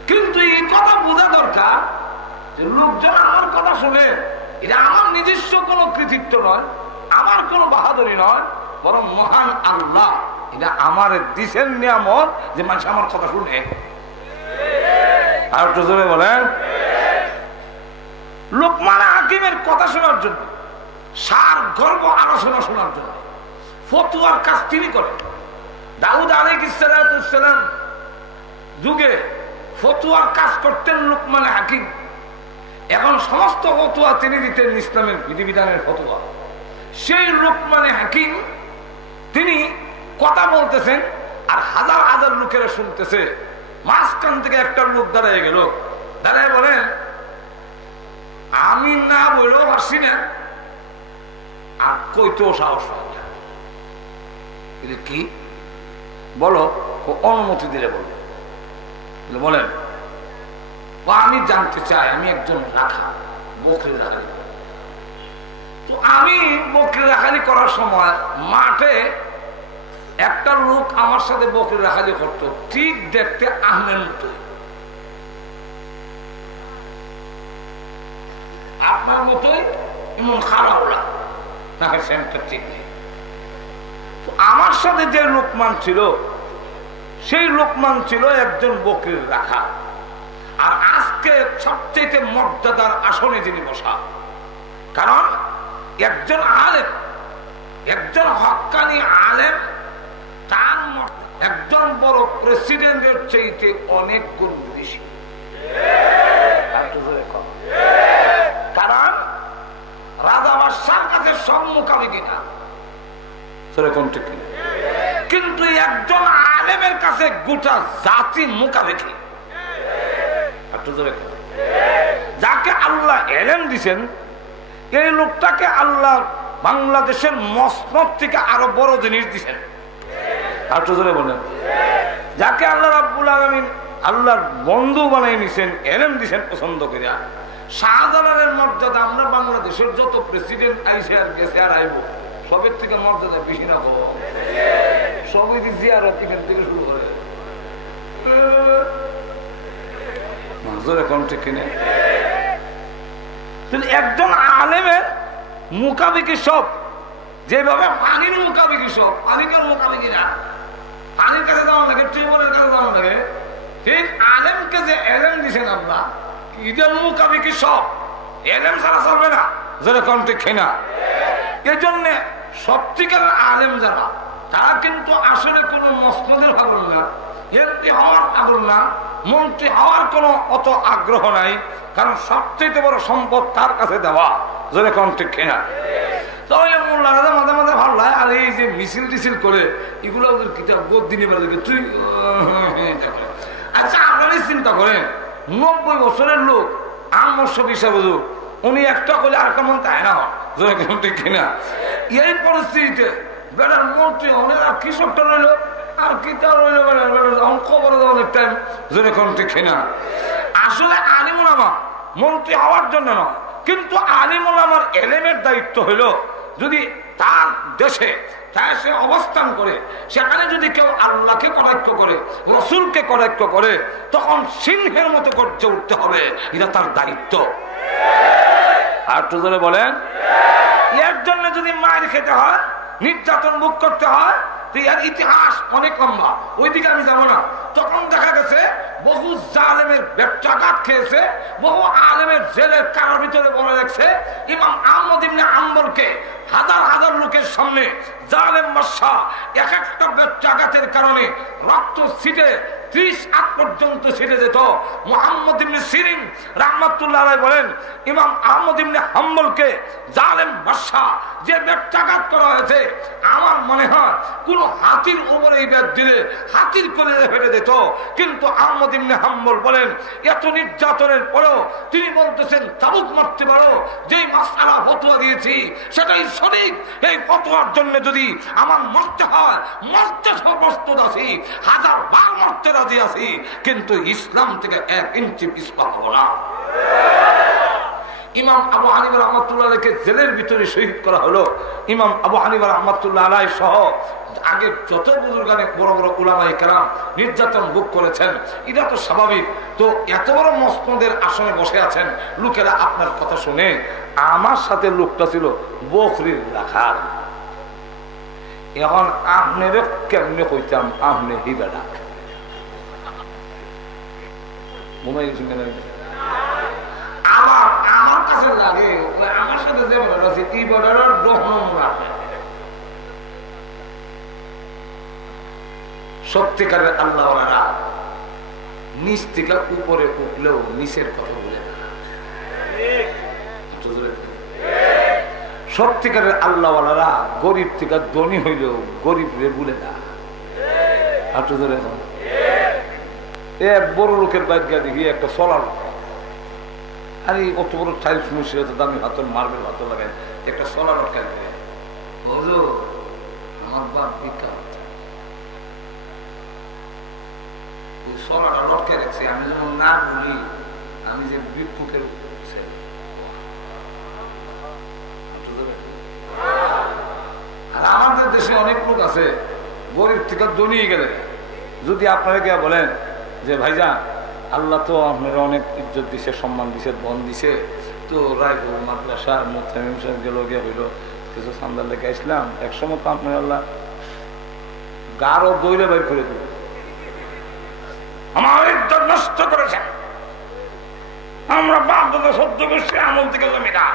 কিন্তু এই কথা বোঝা দরকার যে লোকজন আমার কথা শুনে, এটা আমার নিজস্ব কোনো কৃতিত্ব নয়, আমার কোনো বাহাদুরি নয়, বরং মহান আল্লাহ এটা আমার দিছেন নিয়ামত যে মানুষ আমার কথা শুনে। আর একটু জোরে বলেন। লোকমান হাকিমের কথা শোনার জন্য, সার গর্ব আলোচনা শোনার জন্য ফতুয়ার কাজ তিনি করেন। দাউদ আলাইহিস সালাম যুগে ফতুয়ার কাজ করতেন লোকমান হাকিম। এখন সমস্ত ফতুয়া তিনি দিতেন ইসলামের বিধিবিধানের ফতুয়া। সেই লোকমান হাকিম তিনি কথা বলতেছেন আর হাজার হাজার লোকেরা শুনতেছে। মাঝখান থেকে একটা লোক দাঁড়ায় গেল, দাঁড়ায় বলেন আমি না বলেও পারছি না, আর কইতেও সাহস পাই না। কি বলো? অনুমতি দিলে বলো। বলেন আমি জানতে চাই, আমি একজন রাখা, বকরি রাখালি। তো আমি বকরি রাখালি করার সময় মাঠে একটা লোক আমার সাথে বকরি রাখালি করতো, ঠিক দেখতে আহমের মতো, আপনার মতোই এমন খারাপরা, তাকে সেন্টার ঠিক নেই। তো আমার সাথে যে লোকমান ছিল, সেই লোকমান ছিল একজন বকরির রাখা। আর আজকে সবচেয়ে মর্যাদার আসনে যিনি বসা, কারণ একজন আলেম, একজন হক্কানি আলেম, তার একজন বড় প্রেসিডেন্টের চাইতে অনেক গুণ বেশি। কারণ রাজা বাদশার কাছে সব মোকাবিকি না, সেরকম ঠিক না, কিন্তু একজন আলেমের কাছে গোটা জাতি মোকাবিকি। যাকে আল্লাহ এলেম দিছেন, এই লোকটাকে আল্লাহ বাংলাদেশের মসনদ থেকে আরো বড় জিনিস দিছেন। বলেন, যাকে আল্লাহ রাব্বুল আলামিন আল্লাহর বন্ধু বানাই নিছেন, এলেম দিছেন পছন্দ করে। শাহজালালের মর্যাদা আমরা বাংলাদেশের যত প্রেসিডেন্ট আইসে আর গেছে আর আইব, সবের থেকে মর্যাদা বেশি না হবো। সবই জিয়ারত এখান থেকে শুরু করে। একজন আলেমের মোকাবিকি সব, যেভাবে পানির মোকাবিকি সব, পানিকের মোকাবিকি না, পানির কাছে যাওয়া লাগে, টিউবওয়েলের কাছে যাওয়া লাগে, ঠিক আলেমকে যে এলেম দিছেন আল্লাহ, ঈদের মোকাবিকি সব, এলেম ছাড়া চলবে না, যেরকম ঠিক কিনা। এই জন্য সত্যিকার আলেম যারা, তারা কিন্তু আসলে কোনো মসনদের পাগল না, এমপি হওয়ার পাগল না, মন্ত্রী হওয়ার কোনো অত আগ্রহ নাই, কারণ সবচেয়ে বড় সম্পদ তার কাছে দেওয়া, যেরকম ঠিক কিনা। তাহলে মোল্লারা মাঝে মাঝে ভালো লাগে, আর এই যে মিছিল টিছিল করে এগুলো ওদের কিতাব বোধ দিনে বেলা দেখে তুই। আচ্ছা, আপনারই চিন্তা করেন, 90 বছরের লোক আমর্ষব হিসাবে উনি একটা করলে আর কেমন তাই না, যেরকম ঠিক কিনা। এই পরিস্থিতিতে বেড়ার মন্ত্রী অনেক আর কৃষকটা রইল, আর কিতা রইল বেড়ার খবর অনেক টাইম, যেরকম ঠিক কিনা। আসলে আলিমুল আমা মন্ত্রী হওয়ার জন্য নয়, কিন্তু আলিমুল আমার এলেমের দায়িত্ব হইল, যদি তার দেশে সে অবস্থান করে, সেখানে যদি কেউ আল্লাহকে কটাক্ষ করে, রসুলকে কটাক্ষ করে, তখন সিংহের মতো গর্জে উঠতে হবে, এটা তার দায়িত্ব। আর তো ধরে বলেন, এর জন্য যদি মার খেতে হয়, নির্যাতন ভোগ করতে হয়, এর ইতিহাস অনেক লম্বা, ওইদিকে আমি যাবো না। তখন দেখা গেছে বহু জালেমের ব্যবসাঘাত খেয়েছে, বহু আলেমের জেলের কারার ভিতরে বলে রাখছে। ইমাম আহমদ ইবনে হাম্বলকে হাজার হাজার লোকের সামনে জালেম বাদশা এক একটা ব্যবসাঘাতের কারণে রক্ত ছিটে 30 আগ পর্যন্ত ছিটে যেত। মুহাম্মদ ইবনে সিরিন রাহমাতুল্লাহ আলাইহি বলেন, ইমাম আহমদ ইবনে হাম্বলকে জালেম বাদশা যে ব্যবসাঘাত করা হয়েছে, আমার মনে হয় কোন হাতির উপরে এই ব্যাট দিলে হাতির করে ফেলে যেত। কিন্তু আহমদ ইবনে হাম্বল বলেন, এত নির্যাতনের পরেও তিনি বলতেছেন তাবুক মারতে পারো, যেই মাসআলা ফতোয়া দিয়েছি সেটাই সঠিক, এই ফতোয়ার জন্য যদি আমার মরতে হয় মরতে প্রস্তুত আছি, 1000 বার মরতে রাজি আছি, কিন্তু ইসলাম থেকে 1 ইঞ্চি পিছপা হব না। ইমাম আবু হানিফা রাহমাতুল্লাহ আলাইহিকে জেলের ভিতরে শহীদ করা হলো। ইমাম আবু হানিফা রাহমাতুল্লাহ আলাইহি সহ আগে যত বুজুর্গানে বড় বড় উলামায়ে কেরাম নির্যাতন ভোগ করেছেন, এটা তো স্বাভাবিক। তো এত বড় মসনদের আসনে বসে আছেন লোকেরা, আপনার কথা শুনে। আমার সাথে লোকটা ছিল বকরির রাখা। এখন আপনার কেমনে কইতাম, আপনি হিবেডা ঘুমাই গেছেন কেন? আমার কাছে লাগে, আমার সাথে যে বেড়া আছে এই বেড়ার সত্যিকারের আল্লাহওয়ালারা নিচ থেকে উপরে উঠলেও নিচের কথা বলে না। সত্যিকারের আল্লাহওয়ালারা গরিব থেকে ধনী হইলেও গরিব রে বলে না। বড় লোকের বাগ্যা দেখি একটা চলার, আরে অত বড় টাইলস মুসিয়ে দামি হাতল মার্বেল হাতল লাগে, একটা চলার লটকাই দেবে। আমার বাপ বিজ্ঞান ওই চলাটা লটকে রেখেছে, আমি যেন না বলি আমি যে ভিক্ষুকের আর আমাদের দেশে অনেক লোক আছে গরিব থেকে দনিয়ে গেলে যদি আপনারা গিয়া বলেন যে ভাইজান আল্লাহ তো আপনারা অনেক ইজ্জত দিছে, সম্মান দিছে, ধন দিছে, তো রায়পুর মাদ্রাসার মোতামিম সাহেব গেল গিয়া হইল কিছু সান্দার লেগে আসলাম, একসময় তো আপনার আল্লাহ গাঢ় দৌড়ে বাইর করে দিল, আমার ইজ্জত নষ্ট করেছেন, আমরা বাপ দাদা সহ্য করছি আমল থেকে জমিদার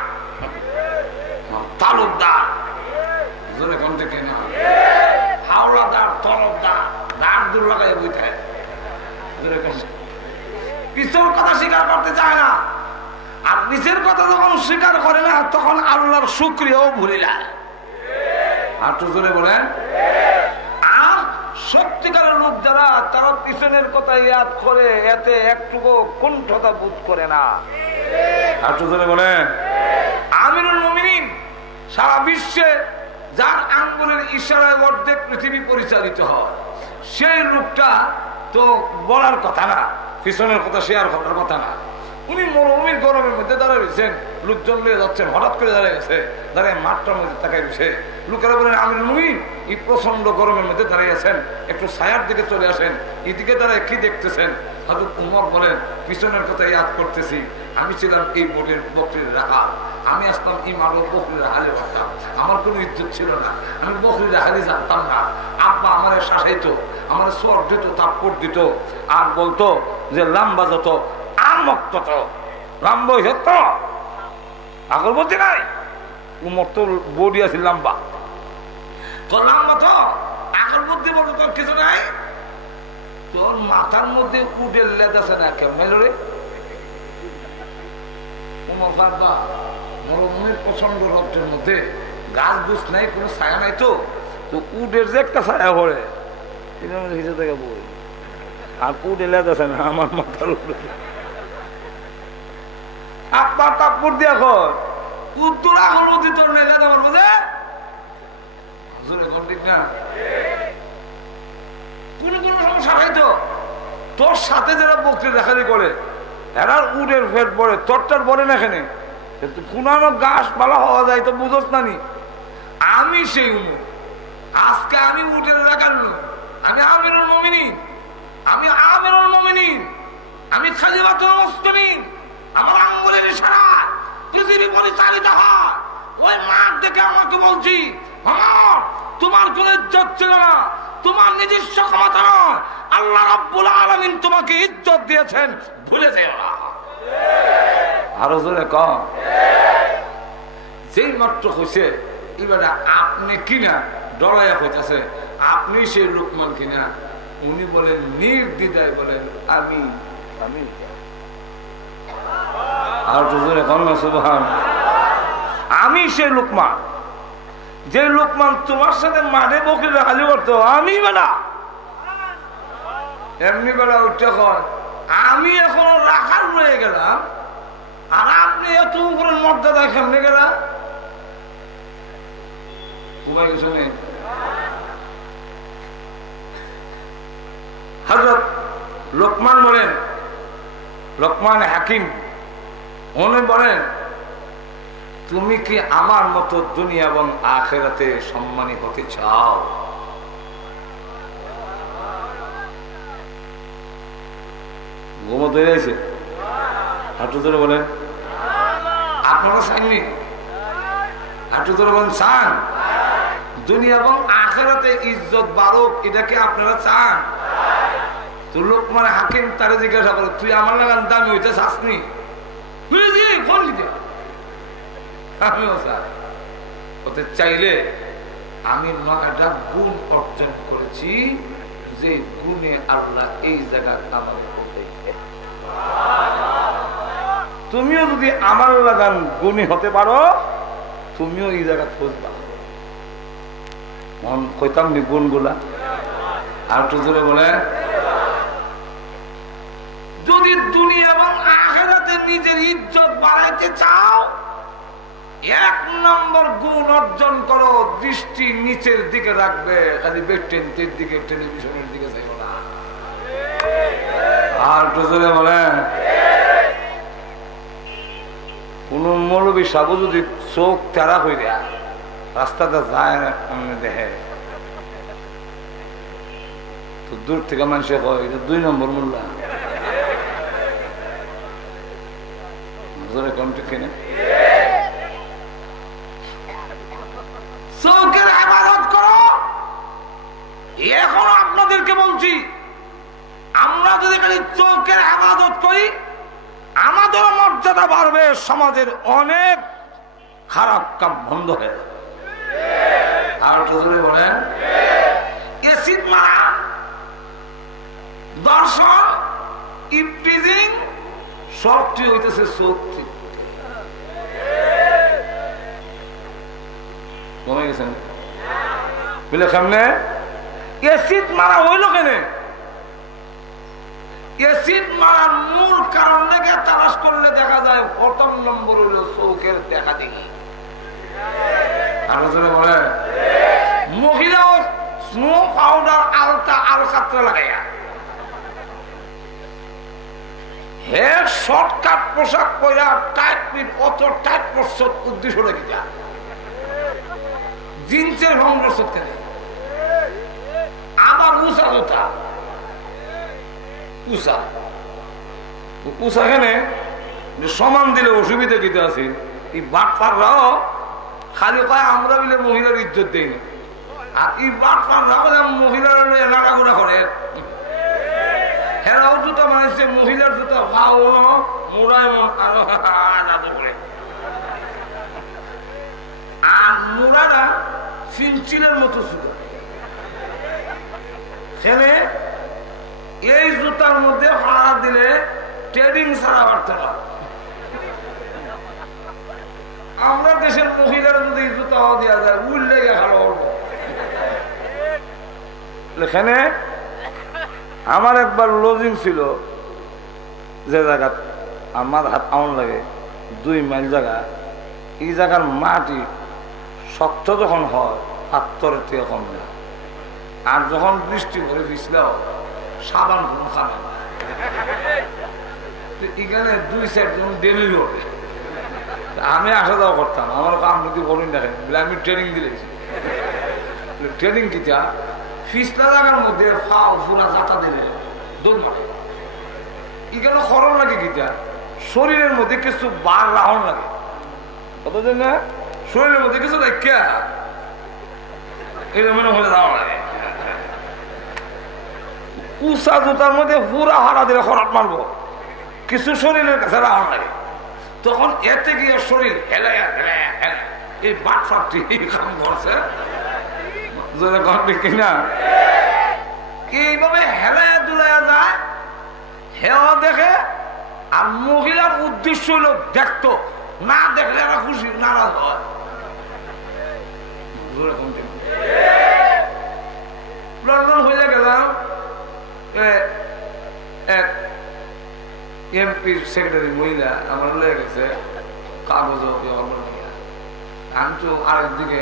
তালুকদার জোরে কোন থেকে না হাওলাদার তরফদার দাঁড় দূর লাগাই বইতে জোরে কোন পিছর কথা স্বীকার করতে চায় না, আর নিচের কথা যখন স্বীকার করে না তখন আল্লাহর শুকরিয়াও ভুলে যায়। আর তো জোরে বলেন। আর সত্যিকারের লোক যারা তারা পিছনের কথা ইয়াদ করে এতে একটুকু কুণ্ঠতা বোধ করে না। আর তো জোরে বলেন। আমিরুল মুমিনিন সারা বিশ্বে যার আঙ্গুলের ইশারায় অর্ধেক পৃথিবী পরিচালিত হয়, সেই লোকটা তো বলার কথা না, পিছনের কথা শেয়ার করার কথা না। উনি মরুভূমির গরমের মধ্যে দাঁড়িয়ে রয়েছেন, লোকজন নিয়ে যাচ্ছেন, হঠাৎ করে দাঁড়িয়ে গেছে, দাঁড়িয়ে মাঠটার মধ্যে তাকাই রয়েছে। লোকেরা বলেন আমিরুল মুমিনিন এই প্রচন্ড গরমের মধ্যে দাঁড়িয়ে আছেন, একটু ছায়ার দিকে চলে আসেন, এদিকে দাঁড়ায় কি দেখতেছেন? হযরত উমর বলেন পিছনের কথা ইয়াদ করতেছি, আমি ছিলাম এই বোর্ডের বকরির রাখাল, আমি আসলাম ইমারত বকরির রাখালে করতাম, আমার কোনো ইজ্জত ছিল না, আমি বকরির রাখালি জানতাম না। আব্বা আমার শাসাইতো, আমার চর দিত, থাপ্পড় দিত, আর বলতো যে লাম্বা যত আমক তত লাম্বা হয়েছে তো আগল বলতে নাই। উমর তো বডি আছে লাম্বা, তোর লাম্বা তো আগল বুদ্ধি বলতো তোর কিছু নাই, তোর মাথার মধ্যে উডের লেদ আছে না কেমন রে? উমর বাবা মরুভূমির প্রচন্ড রক্তের মধ্যে গাছ গুছ নাই, কোনো ছায়া নাই, তো তো উডের যে একটা ছায়া পড়ে হিসেবে থেকে বই, আর উডে লেদ আছে না আমার মাথার উপরে। আপা তাপ্পর দিয়া কর উত্তর আগল মধ্যে তোর নেই আমার বুঝে ঠিক না? কোন কোন সমস্যা নাই তো, তোর সাথে যারা বকরি দেখারি করে এরা উডের ফেট পড়ে, তোরটার পড়ে না এখানে, পুনানো গাছ পালা হওয়া যায় তো বুঝোস না নি। আমি সেই উমর, আজকে আমি উডের রাখার লোক, আমি আমিরুল মুমিনিন, আমি আমিরুল মুমিনিন, আমি খলিফাতুল মুসলিমিন, আমার আঙ্গুলের ইশারা পৃথিবী পরিচালিত হয়। ওই মাঠ দেখে আমাকে বলছি আমার তোমার কোন ইজ্জত ছিল না, তোমার নিজস্ব ক্ষমতা নয়, আল্লাহ রাব্বুল আলামিন তোমাকে ইজ্জত দিয়েছেন, ভুলে যেও না। আরো জোরে কম। যেই মাত্র হয়েছে এবারে আপনি কিনা ডলাইয়া হইতেছে আপনি সেই লোকমান কিনা, উনি বলেন নির্দ্বিধায় বলেন আমি আমি। আর তো জোরে কম না সুবহান। আমি সেই লোকমান, যে লোকমান তোমার সাথে মাঠে বকরি রাখালি করতো, আমি বেলা এমনি বেলা উঠতে কয় আমি এখনো রাখাল রয়ে গেলাম, আর আপনি এত উপরে মর্যাদা কেমনে গেলাম? উপায় কিছু নেই। হযরত লোকমান বলেন, লোকমান হাকিম উনি বলেন তুমি কি আমার মতো দুনিয়া এবং আখিরাতে সম্মানী হতে চাও? ঘুমো তৈরি আছে হাঁটু ধরে বলেন আপনারা চাননি? হাঁটু ধরে বলেন চান দুনিয়া এবং আখিরাতে ইজ্জত বাড়ুক, এটাকে আপনারা চান? তো লোকমান হাকিম তারে জিজ্ঞাসা করে তুই আমার লাগান দামি হইতে চাসনি? আমিও চাই, ওতে চাইলে আমি 9টা গুণ অর্জন করেছি, যে গুণে আল্লাহ এই জায়গা আমার করতে। তুমিও যদি আমার লাগান গুণী হতে পারো, তুমিও এই জায়গা খুঁজবা। মন কইতাম নি গুণগুলা আর একটু জোরে বলে। যদি দুনিয়া এবং আখিরাতে নিজের ইজ্জত বাড়াইতে চাও, 1 নম্বর গুণ অর্জন করো, দৃষ্টি নিচের দিকে রাখবে, খালি বেডটেন্টের দিকে টেলিভিশনের দিকে যাইব না। আর একটু জোরে বলে। মৌলবী সাবু যদি চোখ তেরা হইয়া রাস্তাটা যায় দেখে তো দূর থেকে মানুষে কয় এটা 2 নম্বর মোল্লা। চোখের ইবাদত করো। এখন আপনাদেরকে বলছি, আমরা যদি খালি চোখের ইবাদত করি আমাদের মর্যাদা বাড়বে, সমাজের অনেক খারাপ কাম বন্ধ হয়ে যাবে। আর জোরে বলেন, এসিড মারা, দর্শন, ইপটিজিং সবটি হইতেছে সত্যি। কমে গেছেন বুঝলে সামনে এসিড মারা হইল কেন? এসিড মারার মূল কারণ থেকে তালাশ করলে দেখা যায় প্রথম নম্বর হইল চৌকের দেখা দেখি। আলোচনা বলে মহিলাও স্নো পাউডার আলতা আলকাতরা লাগাইয়া হে শর্টকাট পোশাক পরা টাইট পিট অত টাইট পোশাক উদ্দেশ্য রেখে যা জিন্সের ভঙ্গর সত্যি আবার উষা জোতা উষা উষা এখানে সমান দিলে অসুবিধা কিতে আছে। এই বাটপাররাও খালি কয় আমরা মিলে মহিলার ইজ্জত দেই না, আর এই বাটপাররাও মহিলার নাড়াগুড়া করে। হেরাও জুতা বানাইছে মহিলার জুতা ভাও মোড়ায় আরো করে, আর মোড়াটা ফিনচিলের মতো ছিল। এখানে এই জুতার মধ্যে ভাড়া দিলে ট্রেডিং ছাড়া বাড়তে না। আমরা দেশের মহিলার যদি জুতা দেওয়া যায় উল লেগে ভালো করবো। এখানে আমার একবার লজিং ছিল যে জায়গা আমার হাত আউন লাগে 2 মাইল জায়গা, এই জায়গার মাটি শক্ত যখন হয় পাত্তরের থেকে কম না, আর যখন বৃষ্টি করে ভিজলেও সাবান কোনো খাবে না। এখানে 2-4 জন ডেলি হবে। আমি আসা যাওয়া করতাম, আমার কাম যদি বলুন দেখেন বলে আমি ট্রেনিং দিলেছি। ট্রেনিং কিটা ফিসলা জায়গার মধ্যে ফাও ফুলা জাতা দিলে দৌড় মারে। এখানে খরচ লাগে কিটা শরীরের মধ্যে কিছু বার রাহন লাগে, কত না শরীরের মধ্যে কিছু দেখা এটা মনে হয়ে যাওয়া লাগে। উষা জুতার মধ্যে পুরা হারা দিলে খরাট মারবো, কিছু শরীরের কাছে রাহন লাগে, তখন এতে গিয়ে শরীর হেলায়া হেলায়া হেলা এই বাট ফাটটি কাম করছে কিনা এইভাবে হেলায়া দুলাইয়া যায়। হেওয়া দেখে আর মহিলার উদ্দেশ্য হলো দেখতো, না দেখলে এরা খুশি নারাজ হয়। লন্ডন হয়ে গেলাম, এক এমপির সেক্রেটারি মহিলা আমার লয়ে গেছে কাগজ, আমি তো আরেকদিকে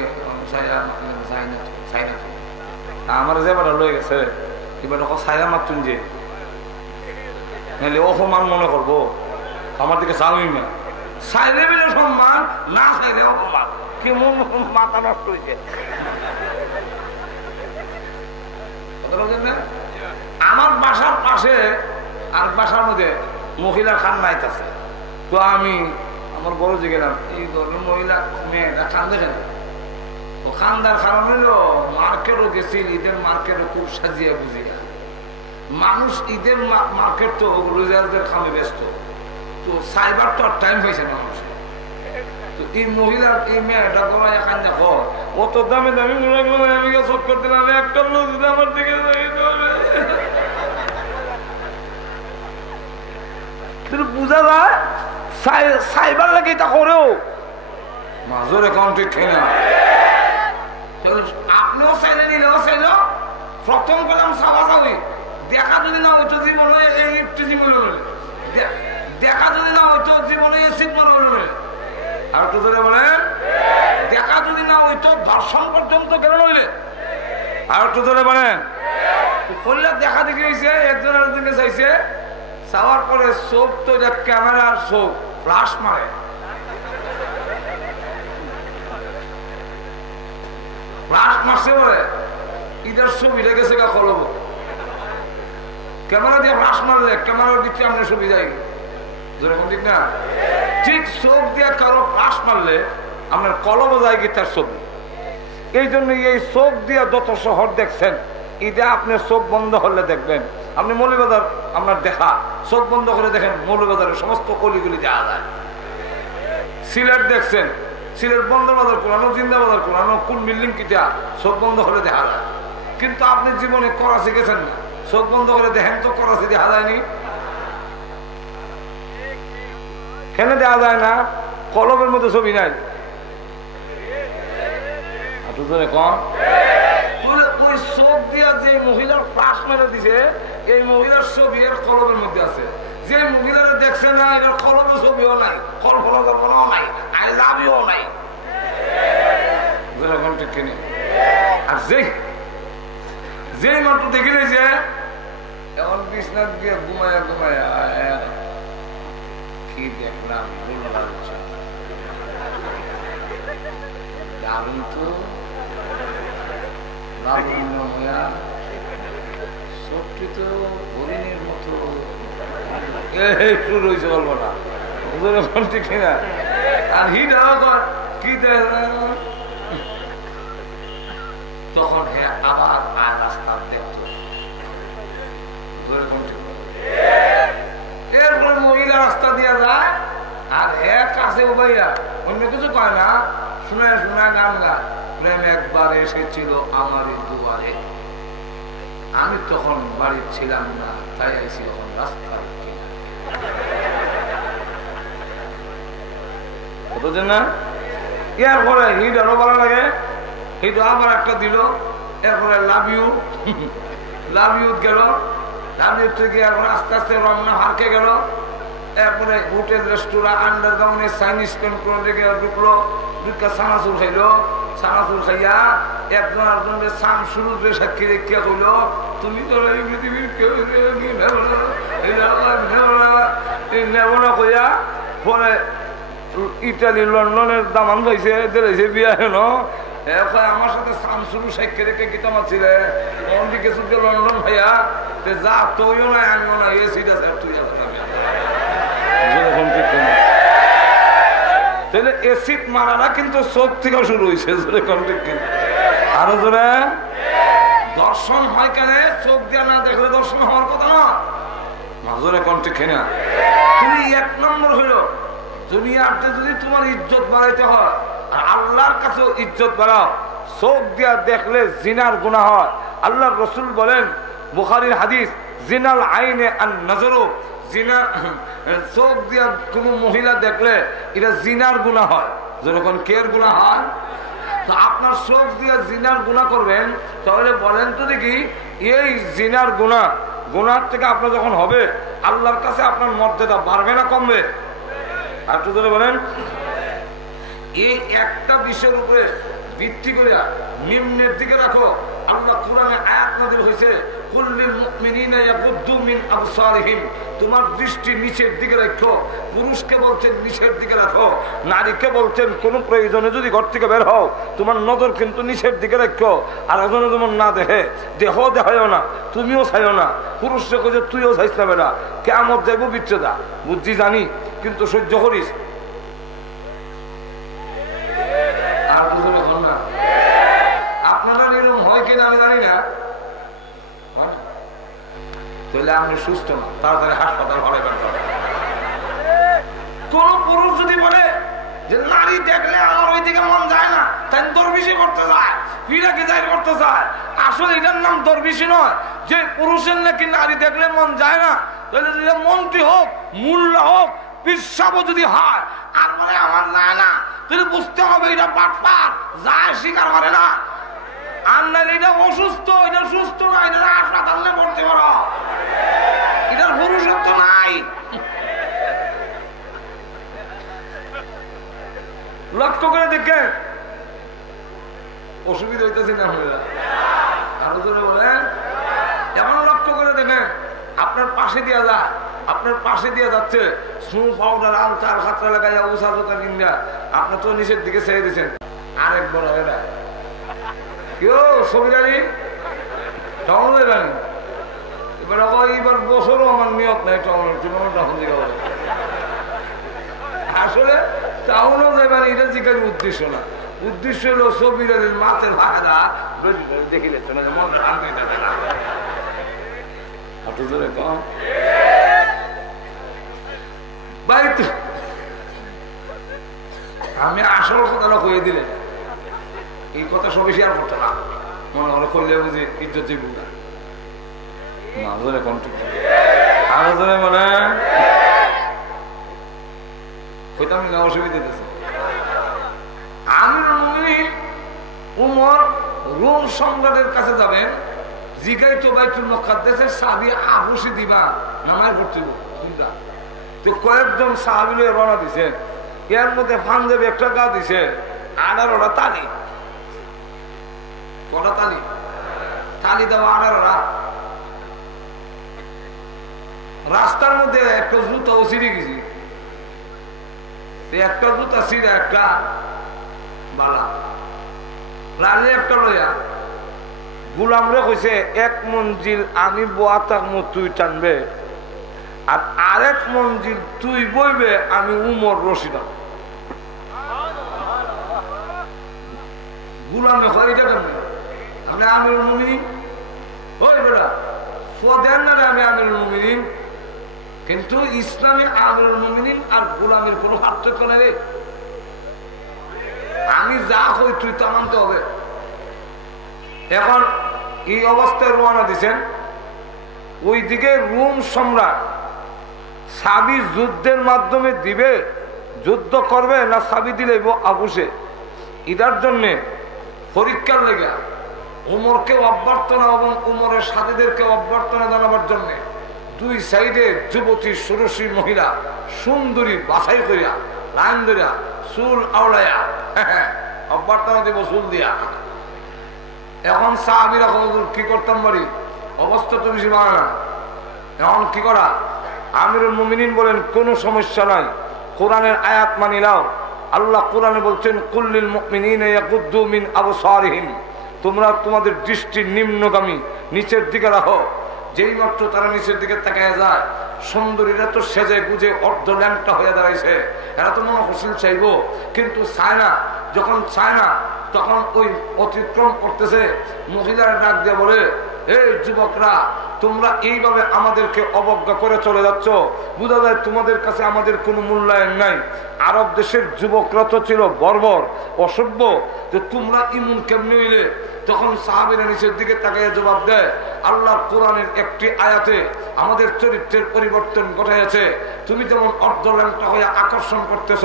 আমার যে বেটা লয়ে গেছে এবার ছায়া মারতুন যে অপমান মনে করবো আমার দিকে চাউই না, চাইলে মিলে সম্মান, না চাইলে অপমান। কেমন মাথা নষ্ট হয়েছে। আমার বাসার পাশে আর বাসার মধ্যে মহিলা খান্নাইত আছে, তো আমি আমার বড় যে গেলাম এই ধরনের মহিলা মেয়েটা খান্দে কেন? তো খান্দার কারণ হইল মার্কেটও গেছিল, ঈদের মার্কেটও খুব সাজিয়ে বুঝিয়া মানুষ ঈদের মার্কেট তো রোজাদের খামে ব্যস্ত, তো সাইবার তো আর টাইম পাইছে না মানুষ। তো এই মহিলার এই মেয়েটা গলায় খান্দা কর অত দামে দামি আমি চট করতে দিলাম একটা লোক যদি আমার দিকে বুঝা যায় সাইবার লাগে এটা করেও মাজর অ্যাকাউন্টে খেয়ে না। আপনিও চাইলে নিলেও চাইল প্রথম কলাম চাওয়া চাওয়ি দেখা যদি না হইতো জীবনে এই জীবন দেখা যদি না হইতো জীবনে এসিড মারা, আর একটু ধরে বলেন দেখা যদি না হইতো ধর্ষণ পর্যন্ত কেন নইলে, আর একটু ধরে বলেন করলে দেখা দেখি হয়েছে একজন আরেকদিকে চাইছে, চাওয়ার পরে চোখ তো ক্যামেরার চোখ ফ্লাশ মারে লাস্ট মাসে বলে ঈদের ছবিটা গেছে গা কলব ক্যামেরা দিয়ে ফ্লাশ মারলে ক্যামেরার দিচ্ছে আপনার ছবি যাই যেরকম ঠিক না ঠিক চোখ দিয়ে কারো ফ্লাশ মারলে আপনার কলব যায় কি তার ছবি এই জন্য এই চোখ দিয়ে যত শহর দেখছেন ঈদে আপনার চোখ বন্ধ হলে দেখবেন আপনি মৌলভীবাজার আপনার দেখা চোখ বন্ধ করে দেখেন মৌলভীবাজারের সমস্ত কলিগুলি দেখা যায় সিলেট দেখছেন সিলেট বন্দরবাজার কোরআনো জিন্দাবাজার কোরআনো কোন বিল্ডিং কিটা চোখ বন্ধ করে দেখা যায় কিন্তু আপনি জীবনে করাচি গেছেন না চোখ বন্ধ করে দেখেন তো করাচি দেখা যায়নি কেন দেখা যায় না কলবের মধ্যে ছবি নাই ওই চোখ দিয়া যে মহিলার ফ্লাশ মেরে দিছে এই মহিলার ছবি এর কলবের মধ্যে আছে যে মহিলারা দেখছে না এর কলবের ছবিও নাই কল্পনাও নাই আই লাভ ইউ নাই ঠিক কিনে আর যে মাত্র দেখিলে যে এখন বিছনাথ গিয়ে ঘুমায়া ঘুমায়া কি দেখলাম দারুণ তো সবটি তো হরিণের মতো শুরু হয়েছে বলবো না ঠিক না আর কি তখন হ্যাঁ আবার আর রাস্তা দেখত এরপরে মহিলা রাস্তা দিয়া যায় আর হ্যাঁ কাছে উবাইয়া অন্য কিছু কয় না শুনে শোনা গান গায় প্রেম একবার এসেছিল আমারই দুয়ারে আমি তখন বাড়ি ছিলাম না তাই আইসি এখন রাস্তার না এরপরে হিট আরো ভালো লাগে হিট আবার একটা দিল এরপরে লাভ ইউ গেল লাভ ইউ থেকে এখন আস্তে আস্তে রমনা হারকে গেল এরপরে হোটেল রেস্টুরেন্ট আন্ডারগ্রাউন্ডে চাইনিজ প্যান্ট করে ঢুকলো ঢুকা সানাচুর খাইলো সানাচুর খাইয়া একজন আরেকজনের সাম শুরু করে সাক্ষী রেখা কইল তুমি তো পৃথিবীর কেউ নেব না কইয়া পরে ইটালি লন্ডনের দামান পাইছে দিয়েছে বিয়া হেন আমার সাথে সাম শুরু সাক্ষী রেখে কি তোমার ছিলে দিকে শুধু লন্ডন ভাইয়া যা তুইও নাই আমিও না এ সিট আছে তুই তাহলে এসিড মারাটা কিন্তু চোখ থেকে শুরু হয়েছে আরো জোরে দর্শন হয় কেন চোখ দিয়ে না দেখলে দর্শন হওয়ার কথা না মাজরে কণ্ঠে খেনা তুমি এক নম্বর হইল দুনিয়াতে যদি তোমার ইজ্জত বাড়াইতে হয় আর আল্লাহর কাছেও ইজ্জত বাড়াও চোখ দিয়া দেখলে জিনার গুনাহ হয় আল্লাহর রাসূল বলেন বুখারীর হাদিস জিনাল আইনে আন নজরু জিনা চোখ দিয়া কোন মহিলা দেখলে এটা জিনার গুনাহ হয় যখন কের গুনাহ হয় তো আপনার চোখ দিয়া জিনার গুনাহ করবেন তাহলে বলেন তো দেখি এই জিনার গুনাহ থেকে আপনার যখন হবে আল্লাহর কাছে আপনার মর্যাদা বাড়বে না কমবে আর একটু ধরে বলেন এই একটা বিষয়ের উপরে ভিত্তি করে নিম্নের দিকে রাখো আল্লাহ কোরআনে আয়াত নাযিল হয়েছে কুল্লিল মুমিনিনা ইয়াগুদ্দু মিন আবসারিহিম তোমার দৃষ্টি নিচের দিকে রাখো পুরুষকে বলছেন নিচের দিকে রাখো নারীকে বলছেন কোন প্রয়োজনে যদি ঘর থেকে বের হও তোমার নজর কিন্তু নিচের দিকে রাখো আর একজনে যেমন না দেখে দেখায়ও না তুমিও চাইও না পুরুষকে কইছে তুইও চাইছ না বেটা কিয়ামত যাইব বিচ্ছেদা বুদ্ধি জানি কিন্তু সহ্য করিস আর বুঝলে হন না আপনারা এরকম হয় কিনা আমি জানি না তাহলে আপনি সুস্থ না তাড়াতাড়ি হাসপাতাল ঘরে বের করেন কোন পুরুষ যদি বলে যে নারী দেখলে আমার ওইদিকে মন যায় না তাই দরবিশি করতে চায় ফিরাকে যাই করতে চায় আসলে এটার নাম দরবিশি নয় যে পুরুষের নাকি নারী দেখলে মন যায় না তাহলে মন্ত্রী হোক মূল্য হোক পিসাবও যদি হয় আর বলে আমার যায় না তাহলে বুঝতে হবে এটা পাটপাট যায় স্বীকার করে না আর নাহলে এটা অসুস্থ এটা সুস্থ না এটা হাসপাতালে পড়তে পারো এটার পুরুষত্ব নাই লক্ষ্য করে দেখে অসুবিধা হইতেছে না আরো জোরে বলেন এমন লক্ষ্য করে দেখেন আপনার পাশে দিয়া যায় আপনার পাশে দিয়ে যাচ্ছে স্নো পাউডার আলতার খাতরা লাগাইয়া উষা জোতা কিনা আপনার তো নিচের দিকে ছেড়ে দিচ্ছেন আরেক বড় এটা কেউ সবির আলী টাউন দেবেন এবার আবার এইবার বছরও আমার নিয়ত নাই টাউনের জন্য টাউন দিকে আসলে টাউনও যাবেন এটা জিজ্ঞাসা উদ্দেশ্য না উদ্দেশ্য হলো সবির আলীর মাছের ভাড়া দেখিলে মন শান্তি থাকে না আমি আসল কথাটা কয়ে দিলে এই কথা সবাই শেয়ার করতে না মনে হলো কইলে বুঝি ইজ্জত যে বুঝা আরো মানে কইতাম না অসুবিধা দিতেছে আমিরুল মুমিনিন উমর রোম সম্রাটের কাছে যাবেন জিগাই তো বাইতুল মুকাদ্দাসের চাবি আবুসি দিবা নামাজ পড়তে তো কয়েকজন সাহাবী লয়ে রওনা দিছে এর মধ্যে পাঞ্জাবি একটা গা দিছে 18টা তালি কটা তালি তালি দেওয়া 18টা রাস্তার মধ্যে একটা জুতাও ছিঁড়ে গেছি একটা জুতা ছিঁড়ে একটা বালা রাজে একটা লইয়া গুলামরে কইছে এক মঞ্জিল আমি বোয়া থাকবো তুই টানবে আর আরেক মঞ্জিল তুই বইবে আমি উমর রশিদ গুলামে হয় এটা কেন আমি আমিরুল মুমিনিন ওই বেটা ফদেন না আমি আমিরুল মুমিনিন কিন্তু ইসলামে আমিরুল মুমিনিন আর গুলামের কোনো পার্থক্য নেই আমি যা হই তুই তা মানতে হবে এখন এই অবস্থায় রওনা দিছেন ওইদিকে রোম সম্রাট সাবি যুদ্ধের মাধ্যমে দিবে যুদ্ধ করবে না সাবি দিলে আবুসে ইদার জন্যে পরীক্ষার লেগে উমরকে অভ্যর্থনা এবং উমরের সাথীদেরকে অভ্যর্থনা জানাবার জন্য দুই সাইডে যুবতী সুরসী মহিলা সুন্দরী বাছাই করিয়া লাইন ধরিয়া চুল আওড়াইয়া অভ্যর্থনা দিব চুল দিয়া এখন সাহাবীরা কি করতাম পারি অবস্থা তো বেশি ভালো না এখন কি করা আমিরুল মুমিনিন বলেন কোনো সমস্যা নাই কোরআনের আয়াত মানি নাও আল্লাহ কোরআনে বলছেন কুল্লিল মুমিনিনা ইয়াগুদ্দু মিন আবসারিহিম তোমরা তোমাদের দৃষ্টি নিম্নগামী নিচের দিকে রাখো যেই মাত্র তারা নিচের দিকে তাকায় যায় সুন্দরীরা তো সেজে গুজে অর্ধ ল্যাংটা হয়ে দাঁড়াইছে এরা তো মনে হোসেন চাইবো কিন্তু চায় না যখন চায় না তখন ওই অতিক্রম করতেছে মহিলারা ডাক দিয়ে বলে এই যুবকরা তোমরা এইভাবে আমাদেরকে অবজ্ঞা করে চলে যাচ্ছ বোঝা যায় তোমাদের কাছে আমাদের কোনো মূল্যায়ন নাই আরব দেশের যুবকরা তো ছিল বর্বর অসভ্য যে তোমরা ইমন কেমনি হইলে তখন সাহাবীরা নিচের দিকে তাকিয়ে জবাব দেয় আল্লাহর কোরআনের একটি আয়াতে আমাদের চরিত্রের পরিবর্তন ঘটাইছে তুমি যেমন অর্ধল্যাংটা হয়ে আকর্ষণ করতেছ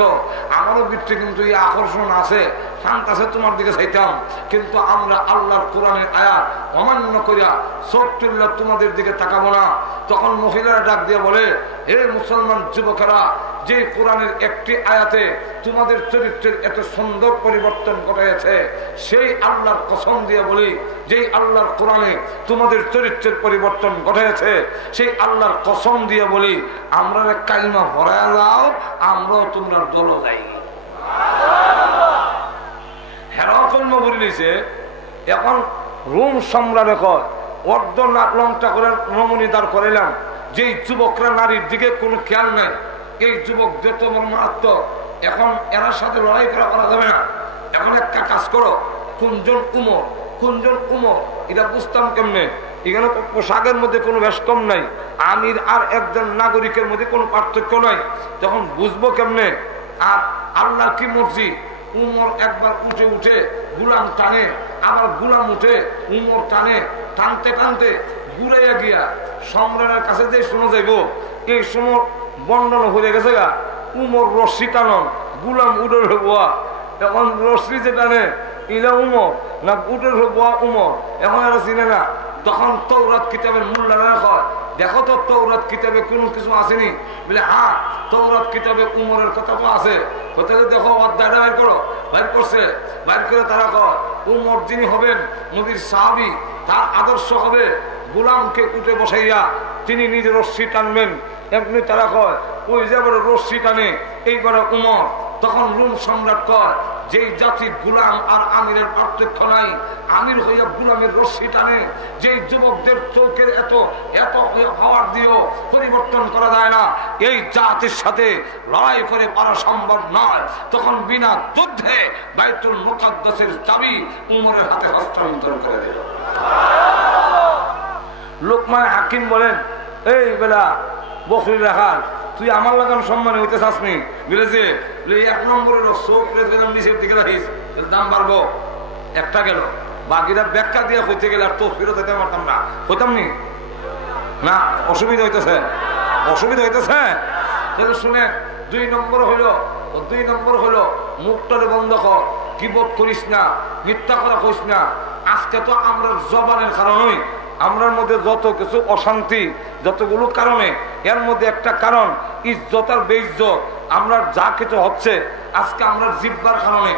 আমারও ভিতরে কিন্তু এই আকর্ষণ আছে শান্ত আছে তোমার দিকে চাইতাম কিন্তু আমরা আল্লাহর কোরআনের আয়াত অমান্য করিয়া চোখ তুললে তোমাদের দিকে তাকাবো না তখন মহিলারা ডাক দিয়ে বলে হে মুসলমান যুবকেরা যে কোরআনের একটি আয়াতে তোমাদের চরিত্রের এত সুন্দর পরিবর্তন ঘটাইছে সেই আল্লাহর কসম দিয়ে বলি যেই আল্লাহর কোরআনে তোমাদের চরিত্রের পরিবর্তন ঘটাইছে সেই আল্লাহর কসম দিয়ে বলি আমরা কালিমা ভরায়া যাও আমরাও তোমরা দল যাই হেরাকল নগরী নিছে এখন রোম সম্রাট কয় অর্ধ লংটা করে নমুনি দাঁড় করাইলাম যেই যুবকরা নারীর দিকে কোনো খেয়াল নাই এই যুবক যত মারাত্মক এখন এরার সাথে লড়াই করা যাবে না এখন একটা কাজ করো কোনজন উমর এটা বুঝতাম কেমনে এখানে পোশাকের মধ্যে কোনো বেশ কম নাই আমির আর একজন নাগরিকের মধ্যে কোনো পার্থক্য নাই তখন বুঝবো কেমনে আর আল্লাহর কি মর্জি উমর একবার উঠে উঠে গুলাম টানে আবার গুলাম উঠে উমর টানে টানতে টানতে ঘুরাইয়া গিয়া সম্রাটের কাছে যে শোনা যাইব এই সময় বন্ডন হয়ে গেছে গা উমর রশ্মি টানন গুলাম উডের হবুয়া এখন রশ্মি যে টানে ইলা উমর না উডের হবুয়া উমর এখন এরা চিনে না তখন তৌরাত কিতাবের মূল্যায়ন হয় দেখো তো তৌরাত কিতাবে কোনো কিছু আসেনি বলে হ্যাঁ তৌরাত কিতাবে উমরের কথা তো আছে কোথায় দেখো অধ্যায়টা বাইর করো বাইর করছে বাইর করে তারা কয় উমর যিনি হবেন নবীর সাহাবী তার আদর্শ হবে গোলামকে উঠে বসাইয়া তিনি নিজে রশ্মি টানবেন এমনি তারা কয় ওই যে বড় রশ্মি টানে এইবারে উমর তখন রোম সম্রাট কয় যে জাতির গোলাম আর আমিরের পার্থক্য নাই, আমির হইয়া গোলামের রশ্মি টানে, যে যুবকদের চোখের এত এত হওয়ার দিয়েও পরিবর্তন করা যায় না, এই জাতির সাথে লড়াই করে পারা সম্ভব নয়। তখন বিনা যুদ্ধে বাইতুল মুকাদ্দাসের চাবি উমরের হাতে হস্তান্তর করে দিল। লোকমান হাকিম বলেন, এই বেলা বকরি রাখাল, তুই আমার লাগান সম্মানে হইতে চাসনি, বুঝেছে? এক নম্বরের চোখ নিচের দিকে রাখিস, দাম বাড়বো। একটা গেল, বাকিটা ব্যাখ্যা দিয়ে হইতে গেলে আর তো ফেরত হইতে পারতাম না, হইতাম নি না। অসুবিধা হইতেছে, অসুবিধা হইতেছে। তাহলে শুনে 2 নম্বর হইলো, 2 নম্বর হইলো মুখটারে বন্ধ কর, কিবোধ করিস না, মিথ্যা করা করিস না। আজকে তো আমরা জবানের কারণেই আমরার মধ্যে যত কিছু অশান্তি, যতগুলো কারণে, এর মধ্যে একটা কারণ ইজ্জত আর বেইজ্জত। আমরা যা কিছু হচ্ছে আজকে আমরা জিব্বার কারণে।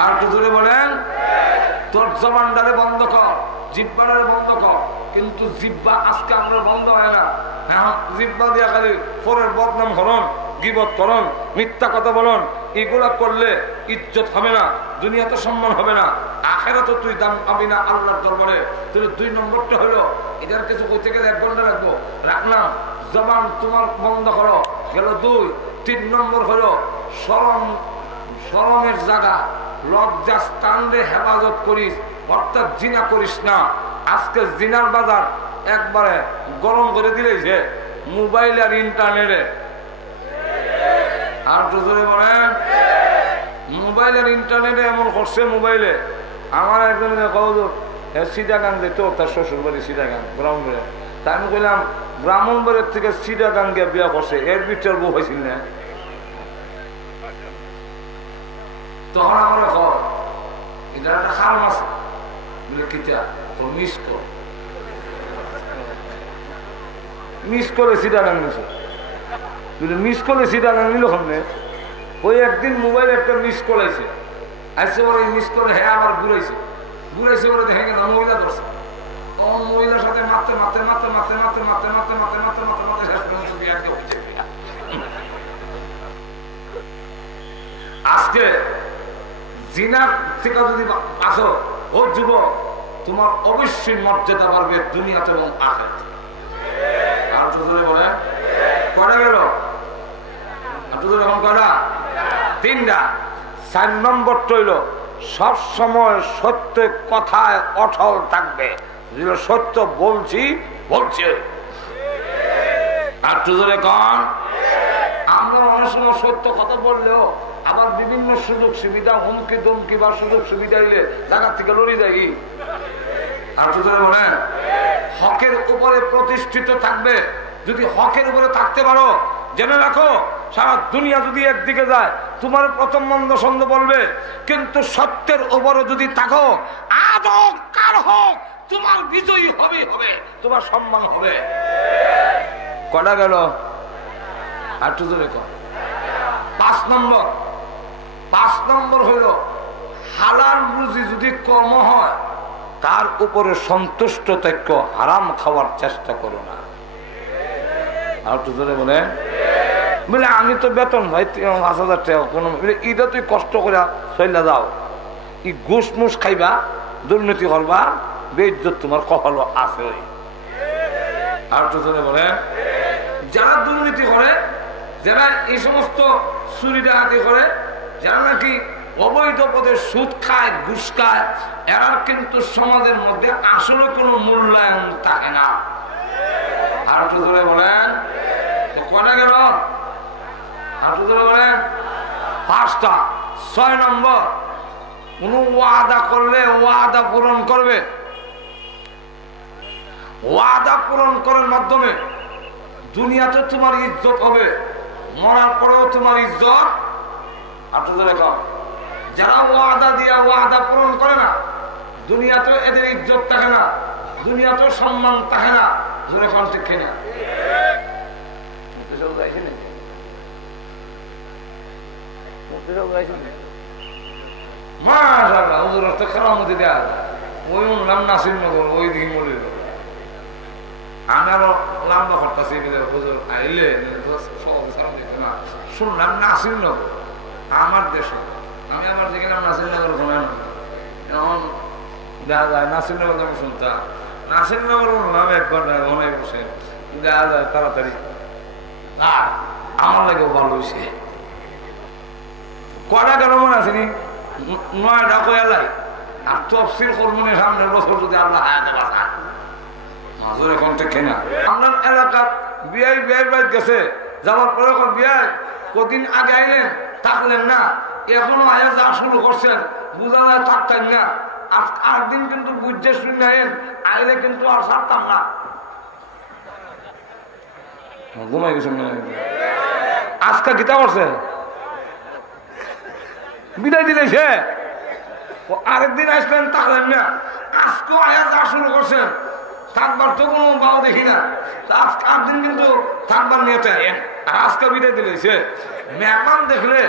আর একটু জোরে বলেন, তোর জবানটারে বন্ধ কর, জিব্বাটারে বন্ধ কর। কিন্তু জিব্বা আজকে আমরা বন্ধ হয় না। হ্যাঁ, জিব্বা দিয়া খালি পরের বদনাম করন, গীবত করন, মিথ্যা কথা বলন, এগুলা করলে ইজ্জত হবে না, দুনিয়াতে সম্মান হবে না, আখেরাতে তুই দাম পাবি না আল্লাহর দরবারে। তাহলে 2 নম্বরটা হলো, এটার কিছু কইতে গেলে 1 ঘন্টা রাখবো, রাখলাম। জবান তোমার বন্ধ করো, গেল 2। 3 নম্বর হলো শরমের জায়গা, লজ্জা স্থানে হেফাজত করিস, অর্থাৎ জিনা করিস না। আজকে জিনার বাজার একবারে গরম করে দিলেছে মোবাইল আর ইন্টারনেটে। আর তো জোরে বলেন, মোবাইল আর ইন্টারনেটে এমন করছে। মোবাইলে আমার একজন সিটাগাং যেত, তার শ্বশুর বাড়ি সিটাগাং ব্রাহ্মণবাড়ি। তাই আমি কইলাম ব্রাহ্মণবাড়ির থেকে সিটাগাং গিয়ে বিয়া করছে, এর ভিতর বউ হয়েছিল না। তখন আমার এটা একটা খারাপ আছে বলে কিতা মিস কর, মিস করে সিটাগাং নিছে, মিস করলে সিটাগাং নিল সামনে। ওই একদিন মোবাইল একটা মিস করেছে, আসছে ওরা মিস করে হ্যাঁ আবার ঘুরাইছে, ঘুরাইছে বলে দেখে গেল মহিলা ধরছে। তখন মহিলার সাথে মারতে মারতে মারতে মারতে মারতে মারতে মারতে মারতে মারতে মারতে মারতে শেষ পর্যন্ত বিয়াকে হচ্ছে। আজকে জিনার থেকে যদি আসো ও যুবক, তোমার অবশ্যই মর্যাদা বাড়বে দুনিয়াতে এবং আখিরাতে। আর তো জোরে বলে কয়টা গেল? আর তো জোরে এখন কয়টা? 3টা। 4 নম্বরটা হইল সব সময় সত্য কথায় অটল থাকবে, সত্য বলছি বলছে। আর তো জোরে কন, আমরা অনেক সময় সত্য কথা বললেও আবার বিভিন্ন সুযোগ সুবিধা, হুমকি দমকি বা সুযোগ সুবিধা দিলে জায়গা থেকে লড়ি যাই। আর তো বলেন, হকের উপরে প্রতিষ্ঠিত থাকবে। যদি হকের উপরে থাকতে পারো, জেনে রাখো সারা দুনিয়া যদি একদিকে যায় তোমার প্রথম মন্দ সন্দ বলবে, কিন্তু সত্যের উপরে যদি থাকো, আজ হোক কার হোক, তোমার বিজয়ী হবে হবে, তোমার সম্মান হবে। কটা গেল? আর তো জোরে কর। 5 নম্বর। 5 নম্বর হইল হালাল রুজি যদি কম হয় তার উপরে সন্তুষ্ট থাকো, হারাম খাওয়ার চেষ্টা করো না। আর তো জোরে বলে, বলে আমি তো বেতন ভাই 5,000 টাকা, কোনো ঈদে তুই কষ্ট করে চলে যাও, ই ঘুষ মুস খাইবা, দুর্নীতি করবা, বেইজ্জত তোমার কপালও আছে। আর তো জোরে বলে, যারা দুর্নীতি করে, যারা এই সমস্ত চুরি ডাকাতি করে, যারা নাকি অবৈধ পদে সুদ খায়, ঘুষ খায়, এরা কিন্তু সমাজের মধ্যে আসলে কোনো মূল্যায়ন থাকে না। আর একটু ধরে বলেন, কয়টা গেল? আর একটু ধরে বলেন 5টা। 6 নম্বর, কোন ওয়াদা করলে ওয়াদা পূরণ করবে। ওয়াদা পূরণ করার মাধ্যমে দুনিয়াতে তোমার ইজ্জত হবে, মরার পরেও তোমার ইজ্জত। আপনাদের এখন যারা ওয়াদা দিয়া ওয়াদা পূরণ করে না, দুনিয়াতেও এদের ইজ্জত থাকে না, দুনিয়াতেও সম্মান থাকে না। জোরে কোন ঠিক কিনা? মাশাআল্লাহ, হুজুর তো কেরামতি দেয়া। ওই নাম নাসিরনগর, ওই দিকে মলিল। আমি আরো লম্বা করতেছি, হুজুর আইলে শুনলাম নাসিরনগর। আমার দেশে আমি আবার দেখলাম নাসিরনগর ঘুমায় না, এখন দেখা যায় নাসিরনগর যখন শুনতাম নাসিরনগর নাম 1 ঘন্টা ঘুমায় বসে দেখা যায় তাড়াতাড়ি আর আমার লাগেও ভালো হয়েছে। কয়টা গেল মনে আসেনি 9টা কয়ালাই আর তফসিল কর্মনের সামনের বছর যদি আল্লাহ হায়াতে বাঁচা মাজুর এখন ঠিক না। আপনার এলাকার বিয়াই বাইর গেছে যাওয়ার পরে বিয়াই কদিন আগে আইলেন থাকলেন না, এখনো আয়া যা শুরু করছেন বুঝা যায় থাকতেন না, আর দিন কিন্তু বুঝছে শুনে আইলে কিন্তু আর ছাড়তাম না। ঘুমাই গেছেন আজকা গীতা করছে বিদায় দিলে সে আরেকদিন আসলেন থাকলেন না, আজকেও আয়া যা শুরু করছেন থাকবার তো কোনো বাও দেখি না, আর দিন কিন্তু থাকবার নিয়ে আর আজকে বিদায় দিলে সে মেহমান দেখলে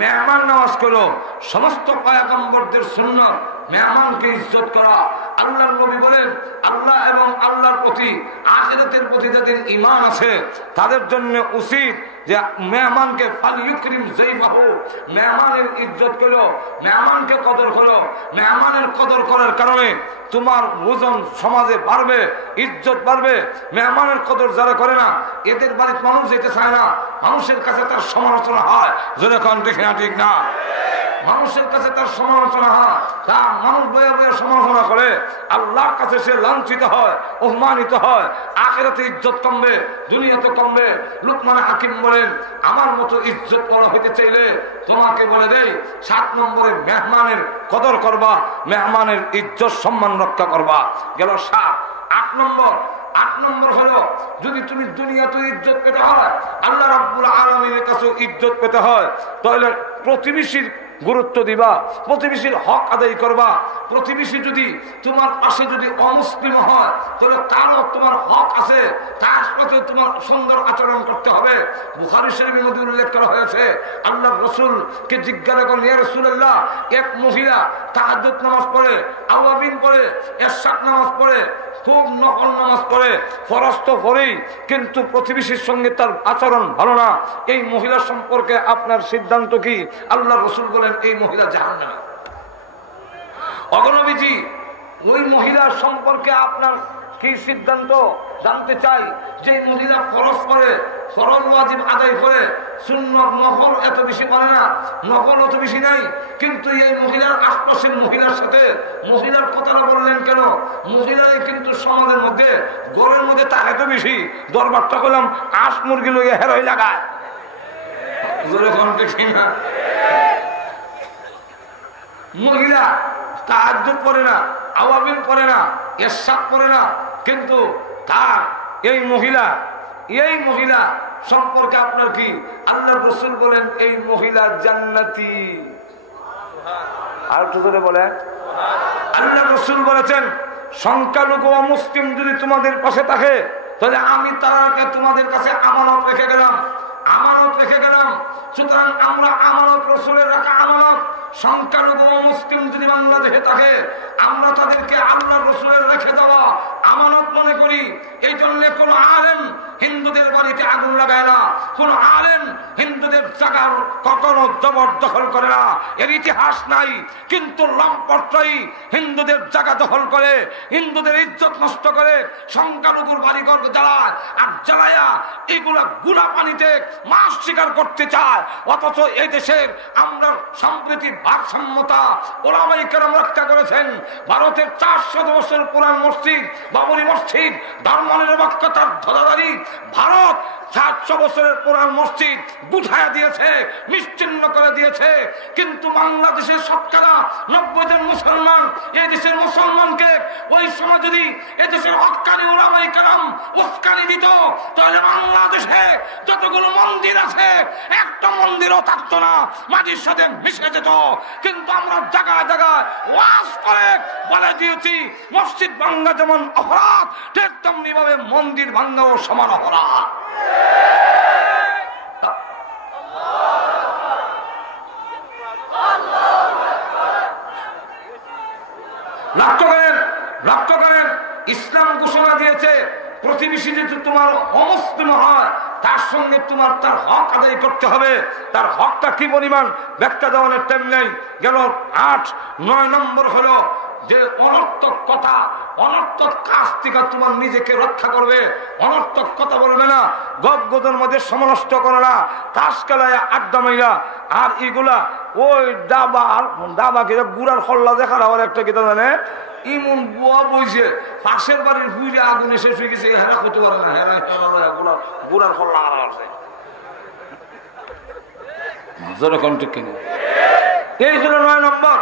মেহমান নামাজ করো। সমস্ত পয়গম্বরদের সুন্নাত মেহমানকে ইজ্জত করা। আল্লাহর নবী বলেন আল্লাহ এবং আল্লাহর প্রতি আখিরাতের প্রতি যাদের ঈমান আছে তাদের জন্য উচিত যে মেহমানকে ফালিয়ুকরিম যায়ফাহু, মেহমানের ইজ্জত করো, মেহমানকে কদর করো। মেহমানের কদর করার কারণে তোমার ওজন সমাজে বাড়বে, ইজ্জত বাড়বে। মেহমানের কদর যারা করে না এদের বাড়িতে মানুষ যেতে চায় না, মানুষের কাছে তার সমালোচনা হয়। জোরে কোন ঠিক না? ঠিক না? মানুষের কাছে তার সমালোচনা হয়, তা মানুষ বয়ে বয়ে সমালোচনা করে, আল্লাহর কাছে সে লাঞ্ছিত হয়, অপমানিত হয়। আখিরাতে ইজ্জত কমবে, দুনিয়াতে কমবে। লুকমান হাকিম বলেন আমার মতো ইজ্জত করা হইতে চাইলে তোমাকে বলে দেই 7 নম্বরে মেহমানের কদর করবা, মেহমানের ইজ্জত সম্মান রক্ষা করবা। গেল 7। 8 নম্বর হলো যদি তুমি দুনিয়াতে ইজ্জত পেতে হয়, আল্লাহ রাব্বুল আলামিনের কাছে ইজ্জত পেতে হয়, তাহলে প্রতিবেশীর গুরুত্ব দিবা, প্রতিবেশীর হক আদায় করবা। প্রতিবেশী যদি তোমার পাশে যদি অমুসলিম হয় তাহলে তারও তোমার হক আছে, তার সাথে তোমার সুন্দর আচরণ করতে হবে। বুখারী শরীফের মধ্যে উল্লেখ করা হয়েছে আল্লাহর রাসূলকে জিজ্ঞাসা করলেন ইয়া রাসূলুল্লাহ, এক মহিলা তাহাজ্জুদ নামাজ পড়ে, আওয়াবিন পড়ে, ইশরাক নামাজ পড়ে, খুব নফল নামাজ পড়ে, ফরজ তো পড়েই, কিন্তু প্রতিবেশীর সঙ্গে তার আচরণ ভালো না, এই মহিলা সম্পর্কে আপনার সিদ্ধান্ত কি? আল্লাহর রাসূল বলেন এই মহিলা জাহান্নামী। অগণবীজি ওই মহিলার সম্পর্কে আপনার কি সিদ্ধান্ত জানতে চাই? যে মহিলা ফরজ করে, ফরজ ওয়াজিব আদায় করে, সুন্নাত নফল এত বেশি মানে না, নফল অত বেশি নাই, কিন্তু এই মহিলার আশপাশের মহিলার সাথে মহিলার কথাটা বললেন কেন? মহিলাই কিন্তু সমাজের মধ্যে ঘরের মধ্যে তার এত বেশি দরবারটা করলাম আঁশ মুরগি লইয়া হেরোই লাগায়। মহিলা তাহাজ্জুদ পড়ে না, আওয়াবিন পড়ে না, ইশরাক পড়ে না, কিন্তু তার এই মহিলা সম্পর্কে আপনার কি? আল্লাহর রাসূল বলেন এই মহিলা জান্নাতি। আর একটু জোরে বলেন। আল্লাহর রাসূল বলেছেন সংখ্যালঘু মুসলিম যদি তোমাদের পাশে থাকে তাহলে আমি তারাকে তোমাদের কাছে আমানত রেখে গেলাম। সুতরাং আমরা আমানত, রাসূলের রাখা আমানত, সংখ্যালঘু মুসলিম যদি বাংলাদেশে থাকে আমরা তাদেরকে আল্লাহর রাসূলের রেখে দেওয়া আমানত মনে করি। এই জন্য কোন আলেম হিন্দুদের বাড়িতে আগুন লাগায় না, কোন আলেম হিন্দুদের জায়গা কখনো জবরদখল করে না, এর ইতিহাস নাই। কিন্তু লম্পটরাই হিন্দুদের জায়গা দখল করে, হিন্দুদের ইজ্জত নষ্ট করে, সংখ্যালঘুর বাড়িঘর জ্বালায়, আর জ্বালায়া এগুলা গুলা পানিতে মাছ শিকার করতে চায়। অথচ এই দেশের আমরা সম্প্রীতির ভারসাম্যতা ওলামায়ে কেরাম রক্ষা করেছেন। ভারতের 400 বছর পুরান মসজিদ বাবরি মসজিদ ধর্মনিরপেক্ষতার ধ্বজাধারী ভারত 700 বছরের পুরান মসজিদ বুঝাইয়া দিয়েছে, নিশ্চিহ্ন করে দিয়েছে। কিন্তু বাংলাদেশের শতকরা 90 জন মুসলমান এই দেশের মুসলমানকে ওই সময় যদি এই দেশের হক্কানি ওলামায়ে কেরাম উস্কানি দিত তাহলে বাংলাদেশে যতগুলো মন্দির আছে একটা মন্দিরও থাকতো না, মাটির সাথে মিশে যেত। কিন্তু আমরা জায়গায় জায়গায় ওয়াজ করে বলে দিয়েছি মসজিদ ভাঙ্গা যেমন অপরাধ ঠিক তেমনি ভাবে মন্দির ভাঙ্গাও সমান অপরাধ। লক্ষ্য করেন ইসলাম ঘোষণা দিয়েছে প্রতিবেশী যদি তোমার অমুসলিম হয় তার সঙ্গে তোমার তার হক আদায় করতে হবে। তার হকটা কি পরিমাণ ব্যাখ্যা দেওয়ার টাইম নেই। গেল 8-9 নম্বর হলো যে অনর্থক কথা, অনর্থক কাজ থেকে তোমার নিজেকে রক্ষা করবে। অনর্থক কথা বলবে না, গপগোদের মধ্যে সমনষ্ট করে না, তাস খেলায় আড্ডা মাইরা। আর এগুলা ওই ডাবাকে গুড়ার খল্লা দেখার আবার একটা কিতা জানে ইমন বুয়া বইছে পাশের বাড়ির বুড়ে আগুনে শেষ হয়ে গেছে, হেরা করতে পারে না, হেরা গুড়ার খল্লা আছে যেরকম ঠিক কিনা। এইগুলো 9 নম্বর।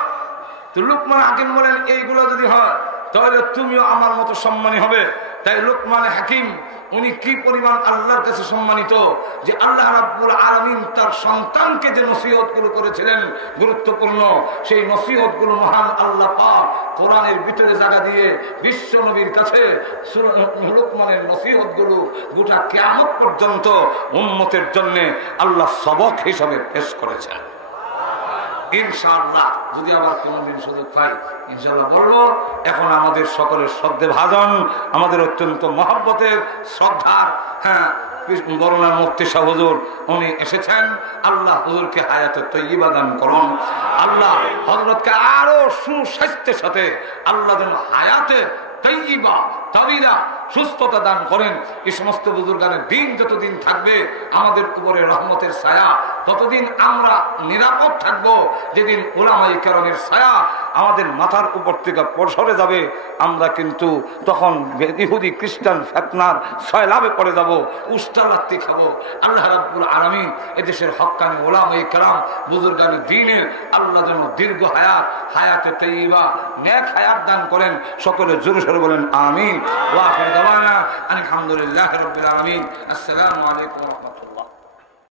তো লুকমান হাকিম বলেন এইগুলো যদি হয় তাহলে তুমিও আমার মতো সম্মানী হবে। তাই লুকমান হাকিম উনি কি পরিমাণ আল্লাহর কাছে সম্মানিত যে আল্লাহ রাব্বুল আলামিন তার সন্তানকে যে নসিহতগুলো করেছিলেন গুরুত্বপূর্ণ, সেই নসিহতগুলো মহান আল্লাহ পাক কোরআনের ভিতরে জায়গা দিয়ে বিশ্ব নবীর কাছে লুকমানের নসিহতগুলো গোটা কিয়ামত পর্যন্ত উম্মতের জন্য আল্লাহ সবক হিসাবে পেশ করেছেন। ইনশাআল্লাহ যদি আবার কোনদিন সুযোগ পাই ইনশাআল্লাহ বলবো। এখন আমাদের সকলের শ্রদ্ধে ভাজন, আমাদের অত্যন্ত মহব্বতের শ্রদ্ধার বরুণা মুফতি শাহ হুজুর উনি এসেছেন। আল্লাহ হুজুরকে হায়াতে তৈয়্যিবা দান করুন। আল্লাহ হযরতকে আরো সুস্বাস্থ্যের সাথে আল্লাহ যেন হায়াতে তৈয়্যিবা তাবিরা সুস্থতা দান করেন। এই সমস্ত বুজুর্গানের দিন যতদিন থাকবে আমাদের উপরে রহমতের ছায়া, ততদিন আমরা নিরাপদ থাকবো। যেদিন উলামায়ে কেরামের ছায়া আমাদের মাথার উপর থেকে সরে যাবে, আমরা কিন্তু তখন ইহুদি খ্রিস্টান ফিতনার সয়লাবে পড়ে যাব, উস্তালাত্তি খাবো। আল্লাহ রাব্বুল আলামিন এদেশের হক্কানি উলামায়ে কেরাম বুজুর্গানের দিনের আল্লাহ যেন দীর্ঘ হায়াতে তৈয়্যিবা নেক হায়াত দান করেন। সকলে জোরে সোরে বলেন আমিন। ওয়া আখিরু দাওয়ানা আলহামদুলিল্লাহি রাব্বিল আলামিন। আসসালামু আলাইকুম ওয়া রাহমাতুল্লাহ।